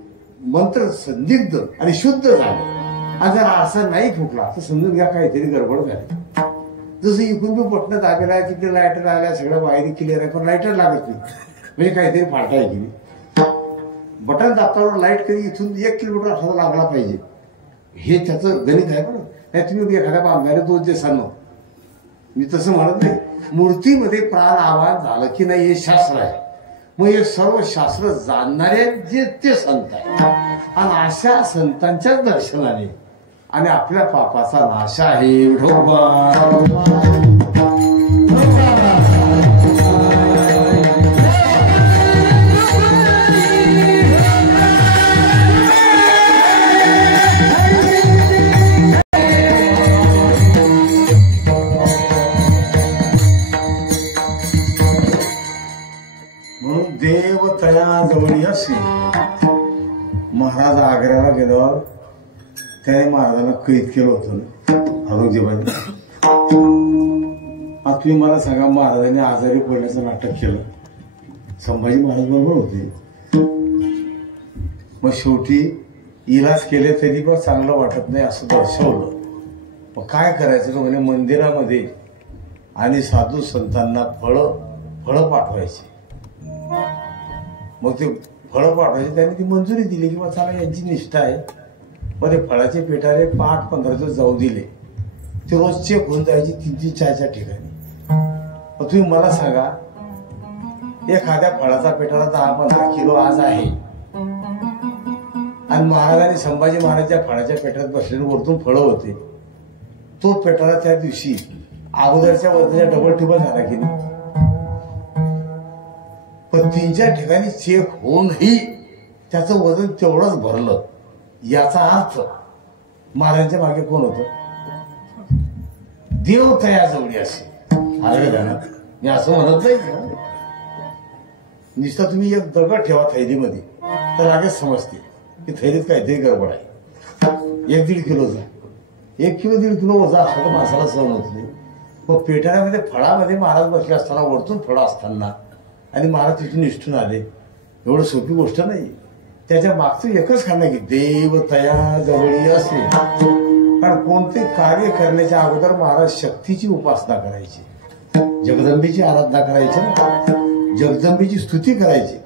मंत्र संदिग्ध आणि शुद्ध झालं. आणि जर आरसा नाही फुटला तर समजून घ्या काहीतरी गडबड झाली. जसं इकडून बी बटणं दाबेला आहे तिथे लायटर लागल्या सगळ्या वायरी क्लिअर आहे पण लायटर लागत नाही म्हणजे काहीतरी फाटा आहे की बटन दाबतावर लाईट कधी इथून 1 किलोमीटर असा लागला पाहिजे. हे त्याचं गणित आहे बरं. नाही तुम्ही एखाद्या बांधायला 2 दिवसांना मी तसं म्हणत नाही. मूर्तीमध्ये प्राण आवाहन झालं की नाही हे शास्त्र आहे. मग हे सर्व शास्त्र जाणणारे जे ते संत आहेत आणि अशा संतांच्या दर्शनाने आणि आपल्या पापाचा नाश आहे. म्हणून देव तया जवळी असे. महाराज आग्र्याला गेल्यावर त्याने महाराजांना कैद केलं होतं औरंगजेबाने. आता तुम्ही मला सांगा महाराजांनी आजारी पडण्याचं नाटक केलं. संभाजी महाराज बरोबर होते. मग शेवटी इलाज केले तरी पण चांगलं वाटत नाही असं दर्शवलं. मग काय करायचं तो म्हणे मंदिरामध्ये आणि साधू संतांना फळं पाठवायचे. मग ते फळं पाठवायचे, त्यांनी ती मंजुरी दिली की मग चला यांची निष्ठा आहे. मग ते फळाचे पेटारे 8-15 दिवस जाऊ दिले. ते रोज चेक होऊन जायची 3-3, 4-4 ठिकाणी. मग तुम्ही मला सांगा, एखाद्या फळाचा पेटारा 10-15 किलो आज आहे आणि महाराजांनी संभाजी महाराजच्या फळाच्या पेटारात बसलेले वरतून फळं होते, तो पेटारा त्या दिवशी अगोदरच्या वजनाच्या डबल टिबल झाला की नाही. पण 3-4 ठिकाणी चेक होऊनही त्याचं वजन तेवढंच भरलं. याचा अर्थ महाराजांच्या मागे कोण होतं? देव तयाजवळी असे. अरे ध्यानात, मी असं म्हणत नाही. नुसतं तुम्ही एक दगड ठेवा थैलीमध्ये तर लागेच समजते की थैलीत काहीतरी गडबड आहे. 1-1.5 किलोचा, 1 किलो 1.5 किलो वजा असला तर माणसाला सहन होत नाही. मग पेटाऱ्यामध्ये फळामध्ये महाराज बसले असताना, वरतून फळं असताना आणि महाराज तिथून निष्ठून आले, एवढं सोपी गोष्ट नाही. त्याच्या मागचं एकच कारण की देव तया जवळी असे. कारण कोणते कार्य करण्याच्या अगोदर महाराज शक्तीची उपासना करायची, जगदंबेची आराधना करायची, जगदंबेची स्तुती करायची.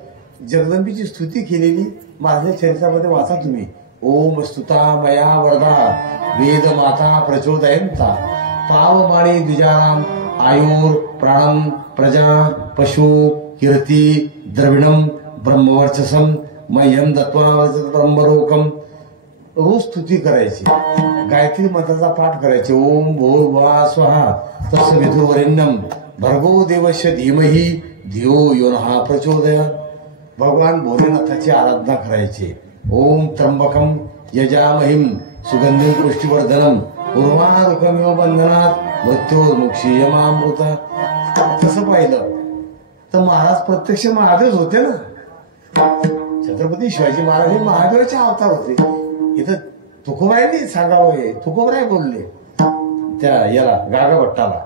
जगदंबेची स्तुती केलेली महाराजांच्या चरित्रामध्ये वाचा तुम्ही. ओम स्तुता मया वरदा वेद माता प्रचोदयंता पावमाणी द्विजाराम आयुर प्राणम प्रजा पशु कीर्ती द्रविणम ब्रह्मवर्चसम मह्यम दत्वा ब्रह्मलोकम. रोज स्तुती करायची. गायत्री मंत्राचा पाठ करायचे. ओम भूर्भुवः स्वः तत्सवितुर्वरेण्यं भर्गो देवस्य धीमहि धियो यो नः प्रचोदयात्. भगवान भोलेनाथाची आराधना करायची. ओम त्र्यंबकम यजामहिं सुगंधिं पुष्टिवर्धनम उर्वारुकमिव बंधनात् मृत्योर्मुक्षीयमामृता. तसं पाहिलं तर महाराज प्रत्यक्ष महादेव होते ना. छत्रपती शिवाजी महाराज हे महादेवाचे अवतार होते. इथं तुकोबारायांनी सांगावं, हे तुकोबाराय बोलले त्या याला गागा भट्टाला,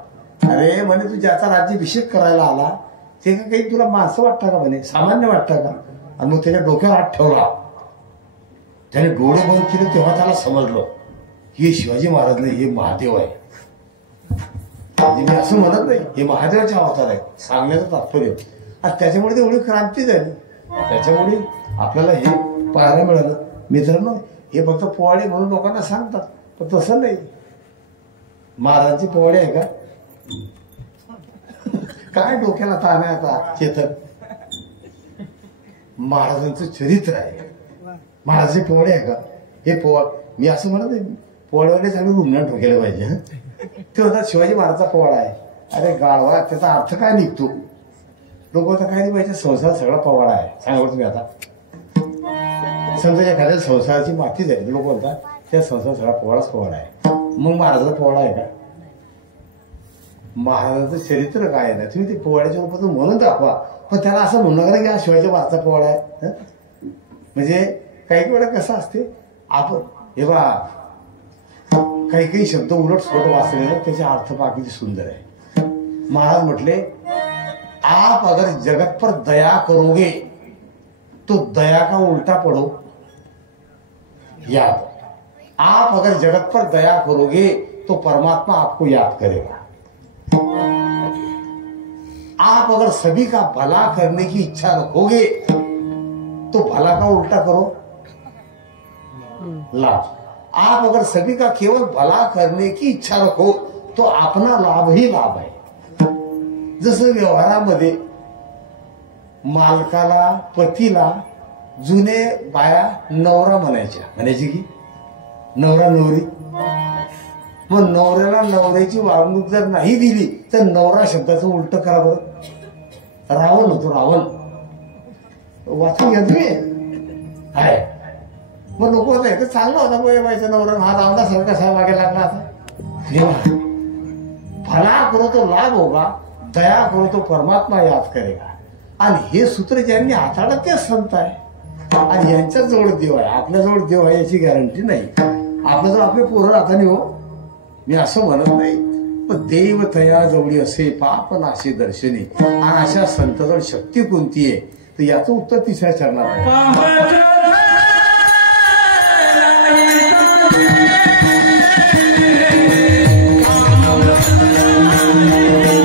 अरे म्हणे तू ज्याचा राज्याभिषेक करायला आला ते काही तुला माणसं वाटतं का म्हणे, सामान्य वाटतं का? आणि मग त्याच्या डोक्यावर हात ठेवला. त्याने डोळे बंद केले तेव्हा त्याला समजलं की शिवाजी महाराज नाही, हे महादेव आहे. म्हणजे मी असं म्हणत नाही, हे महादेवाचे अवतार आहे सांगण्याचं तात्पर्य. आणि त्याच्यामुळे एवढी क्रांती झाली. त्याच्यामुळे आपल्याला हे पाहायला मिळालं. मित्रांनो, हे फक्त पोवाडे म्हणून लोकांना सांगतात, पण तसं नाही. महाराजांची पोवाडे आहे का? काय डोक्याला ताण आहे आता चेतन? महाराजांचं चरित्र आहे. महाराजांचे पोवाडे आहे का? हे मी असं म्हणत नाही पोवाड्याने चांगलं रुमण्यात ठोकेलं पाहिजे. ते होता शिवाजी महाराजचा पोवाडा आहे. अरे गाढवा, त्याचा अर्थ काय निघतो? लोक आता काय नाही पाहिजे, संसार सगळा पोवाडा आहे. सांगा तुम्ही आता समजा एखाद्या संसाराची माती झाली, लोक म्हणतात त्या संसार सगळा पोवाडा आहे. मग महाराजाचा पोवाडा आहे का? महाराजांचं चरित्र काय आहे ना, तुम्ही ते पोवाड्याच्या रूपातून म्हणून दाखवा, पण त्याला असं म्हणू नका की हा शिवाजी महाराजचा पोवाडा आहे. म्हणजे काही वेळा कसं असते, आपण हे बा काही काही शब्द उलट सुलट वाचलेला त्याचा अर्थ किती सुंदर आहे. महाराज म्हटले, आप अगर जगत पर दया करोगे तो दया का उल्टा पढ़ो. याद, आप अगर जगत पर दया करोगे तो परमात्मा आपको याद करेगा. आप अगर सभी का भला करने की इच्छा रखोगे तो भला का उल्टा करो, लाभ. आप अगर सभी का केवल भला करने की इच्छा रखो तो अपना लाभ ही लाभ आहे. जसं व्यवहारामध्ये मालकाला पतीला जुने बाया नवरा म्हणायची की नवरा नवरी. मग नवऱ्याला नवऱ्याची वागणूक जर नाही दिली तर नवरा शब्दाचं उलट करा बरं. रावण होतो, रावण. वाचून घ्या तुम्ही. आहे मग लोक होता तर चांगला होता व्हायचा नवरा, हा रावणासारखा कसा मागे लागला आता. भला करो तो लाभ होगा, दया करो तो परमात्मा याद करेगा. आणि हे सूत्र ज्यांनी हाताळलं तेच संत आहे. आणि यांच्या जवळ देव आहे, आपल्या जवळ देव आहे याची गॅरंटी नाही. आपल्याजवळ आपले पोरं राहता हो, मी असं म्हणत नाही. पण देव तया जवळी असे पाप नाशे दर्शनी. आणि अशा संतजवळ शक्ती कोणती आहे तर याचं उत्तर 3ऱ्या चरणात आहे. Thank you.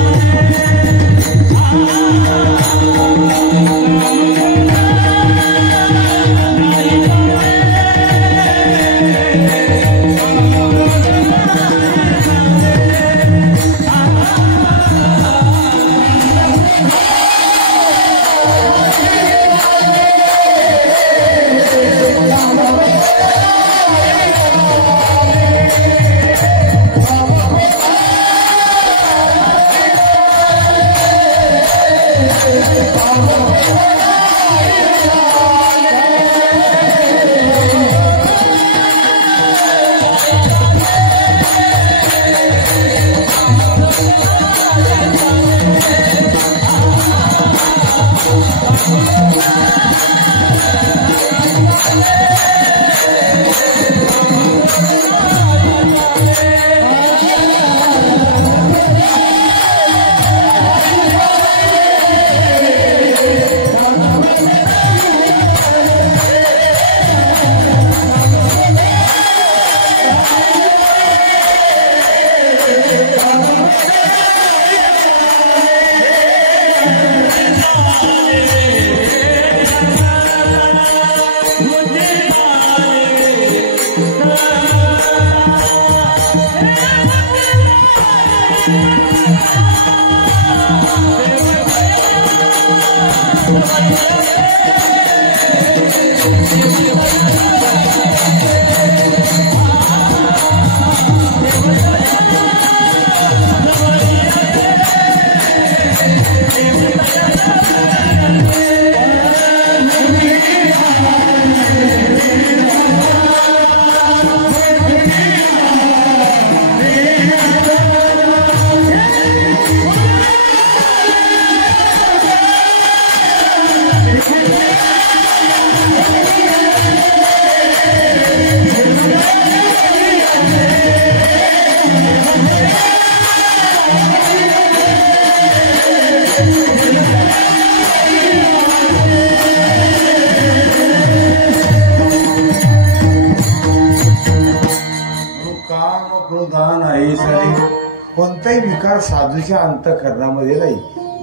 कोणताही विकार साधूच्या अंतःकरणामध्ये नाही.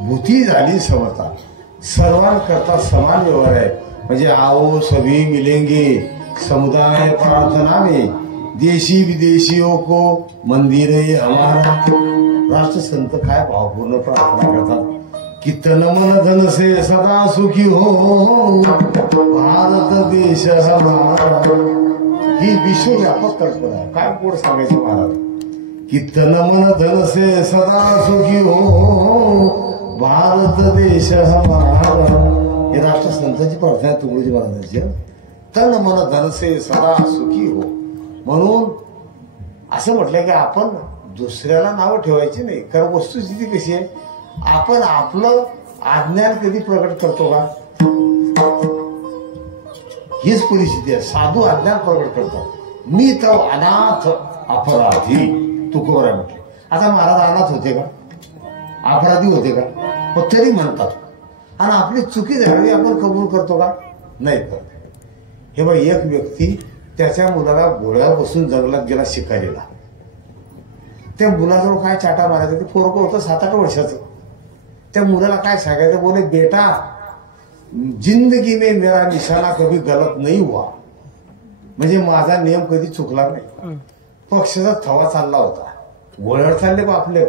भूती झाली समता, सर्वांकरता समान व्यवहार आहे. म्हणजे आओ सभी मिलेंगे समुदाय प्रार्थना में, देशी विदेशियों को मंदिर है हमारा. राष्ट्रसंत काय भावपूर्ण प्रार्थना करतात की तन मन धन से सदा सुखी हो भारत देश हमारा. ही विश्वव्यापक कल्पना आहे. काय गोड सांगायचं महाराज की तन मन धन से सदा सुखी हो भारत देश हमारा. हे राष्ट्रसंतांची प्रार्थना आहे तुकडोजी महाराजांची. तन मन धन से सदा सुखी हो. म्हणून असं म्हटलं की आपण दुसऱ्याला नावं ठेवायची नाही. कारण वस्तुस्थिती कशी आहे, आपण आपलं अज्ञान कधी प्रकट करतो का? हीच परिस्थिती आहे. साधू अज्ञान प्रकट करतात. मी तर अनाथ अपराधी तुकोबरा म्हटले. आता महाराज अनाथ होते का? अपराधी होते का? पण तरी म्हणतात. आणि आपली चुकी झाली आपण कबूल करतो का? नाही करत. हे बघ, एक व्यक्ती त्याच्या मुलाला घोड्यावर बसून जंगलात गेला शिकारीला. त्या मुलाजवळ काय चाटा मारायचा? ते पोरगं होतं 7-8 वर्षाचं. त्या मुलाला काय सांगायचं? बोले बेटा जिंदगी में मेरा निशाना कभी गलत नहीं हुआ. म्हणजे माझा नियम कधी चुकला नाही. पक्षाचा थवा चालला होता, घोड्यावर चालले बा आपले.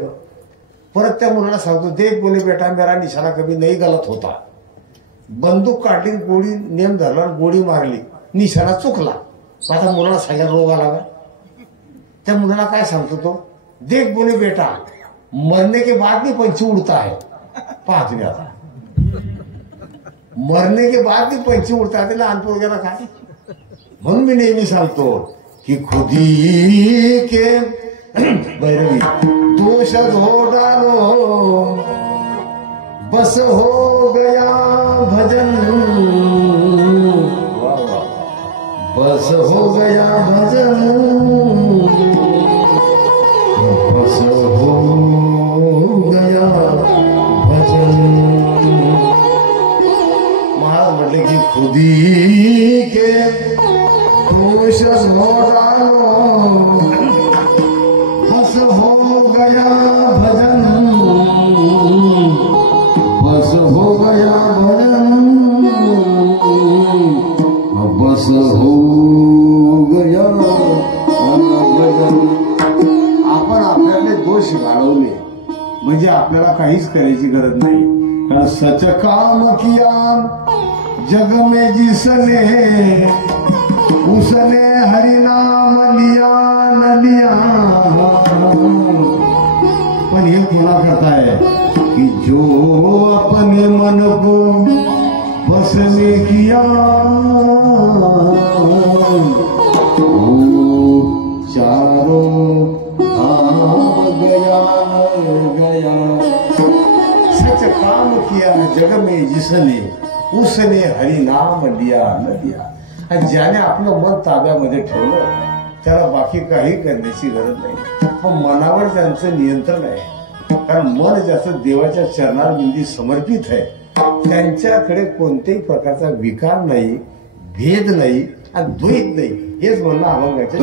परत त्या मुलाला सांगतो, देख बोले बेटा मेरा निशाना कभी नहीं गलत होता. बंदूक काढली, गोळी नेम धरला, गोळी मारली, निशाणा चुकला. आता मुलाला सांगायला रोग आला का? त्या मुलाला काय सांगतो तो? देख बोले बेटा मरने के बाद भी पंछी उड़ता है. पहा तुम्ही आता, मरने के बाद भी पंछी उड़ता है. लहान पोरग्याला काय? म्हणून मी नेहमी सांगतो की खुदी के भैरवी दोष धो डालो, बस हो गया भजन, बस हो गया भजन, बस हो गया भजन. महाराज म्हटले की खुदी के दोष धो डालो, बस हो गया भजन, बस हो गया भजन, बस हो गया भजन. आपण आपल्याला दोष घालवले म्हणजे आपल्याला काहीच करायची गरज नाही. कारण सच काम किया जग में जिसने, उसने हरिनाम लिया न लिया. पण हे कोणा करताय कि जो अपने मन को बस में किया, वो चारों धाम गया गया. सच काम किया जग में जिसने, उसने हरिनाम लिया न लिया. आणि ज्याने आपलं मन ताब्यामध्ये ठेवलं त्याला बाकी काही करण्याची गरज नाही. पण मनावर त्यांचं नियंत्रण आहे. कारण मन ज्याचं देवाच्या चरणारविंदी समर्पित आहे त्यांच्याकडे कोणत्याही प्रकारचा विकार नाही, भेद नाही आणि द्वैत नाही. हेच म्हणणं अभंगाचे.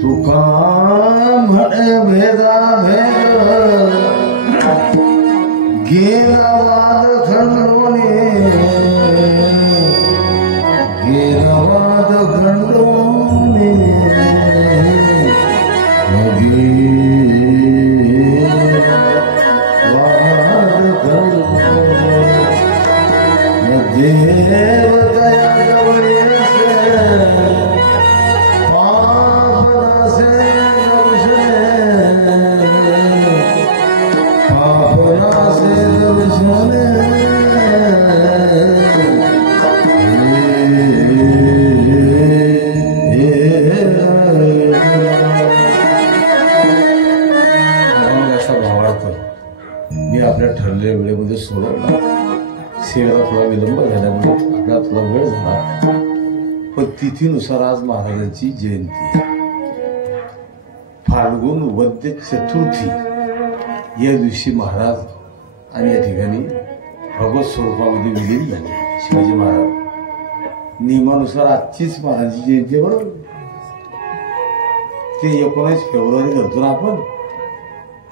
तुका म्हणे भेदा भेद गेला वाद खंडोने गेला वाद खंडोने वाद खंडोने देव दया गवळीसे पापनासे दर्शने असा भावार्थ मी आपल्या ठरलेल्या वेळेमध्ये सोडवला. सेवेला थोडा विलंब झाल्यामुळे आपला थोडा वेळ झाला, पण तिथीनुसार आज महाराजांची जयंती आहे. फाल्गुन वद्य चतुर्थी या दिवशी महाराज आणि या ठिकाणी भगवत स्वरूपामध्ये विलीन झाले. शिवाजी महाराज नियमानुसार आजचीच महाराजांची जयंती आहे बरोबर. ते 19 फेब्रुवारी करतो ना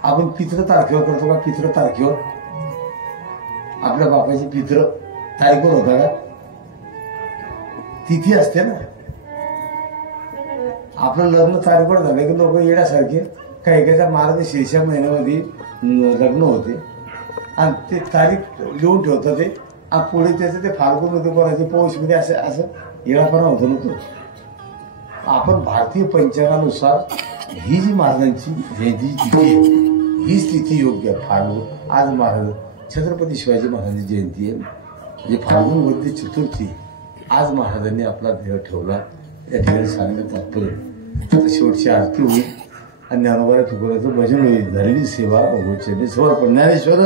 आपण पितृ तारखेवर करतो का? पितृ तारखेवर आपल्या बापाची पितृ तारीखवर होता का? तिथी असते ना. आपलं लग्न तारीखवर झालं की लोक येण्यासारखे काही काहीच्या महाराज शीर्षा महिन्यामध्ये लग्न होते आणि ते तारीख लिहून ठेवतात ते, आणि पुढे त्याचं ते फाल्गुनमध्ये करायचे, पौषमध्ये असं येळापणा होतं नव्हतं. आपण भारतीय पंचांगानुसार ही जी महाराजांची जयंतीची तिथी आहे हीच तिथी योग्य आहे. फाल्गुन आज महाराज छत्रपती शिवाजी महाराजांची जयंती आहे, म्हणजे फाल्गुन वद्य चतुर्थी. आज महाराजांनी आपला देह ठेवला. या ठिकाणी सांगण्यात तात्पर्य आता शेवटची आरती होईल आणि ज्ञानोबा तुकोबाचं भजन होईल. झालेली सेवा भगवत चरणी समर्पण. ज्ञानेश्वर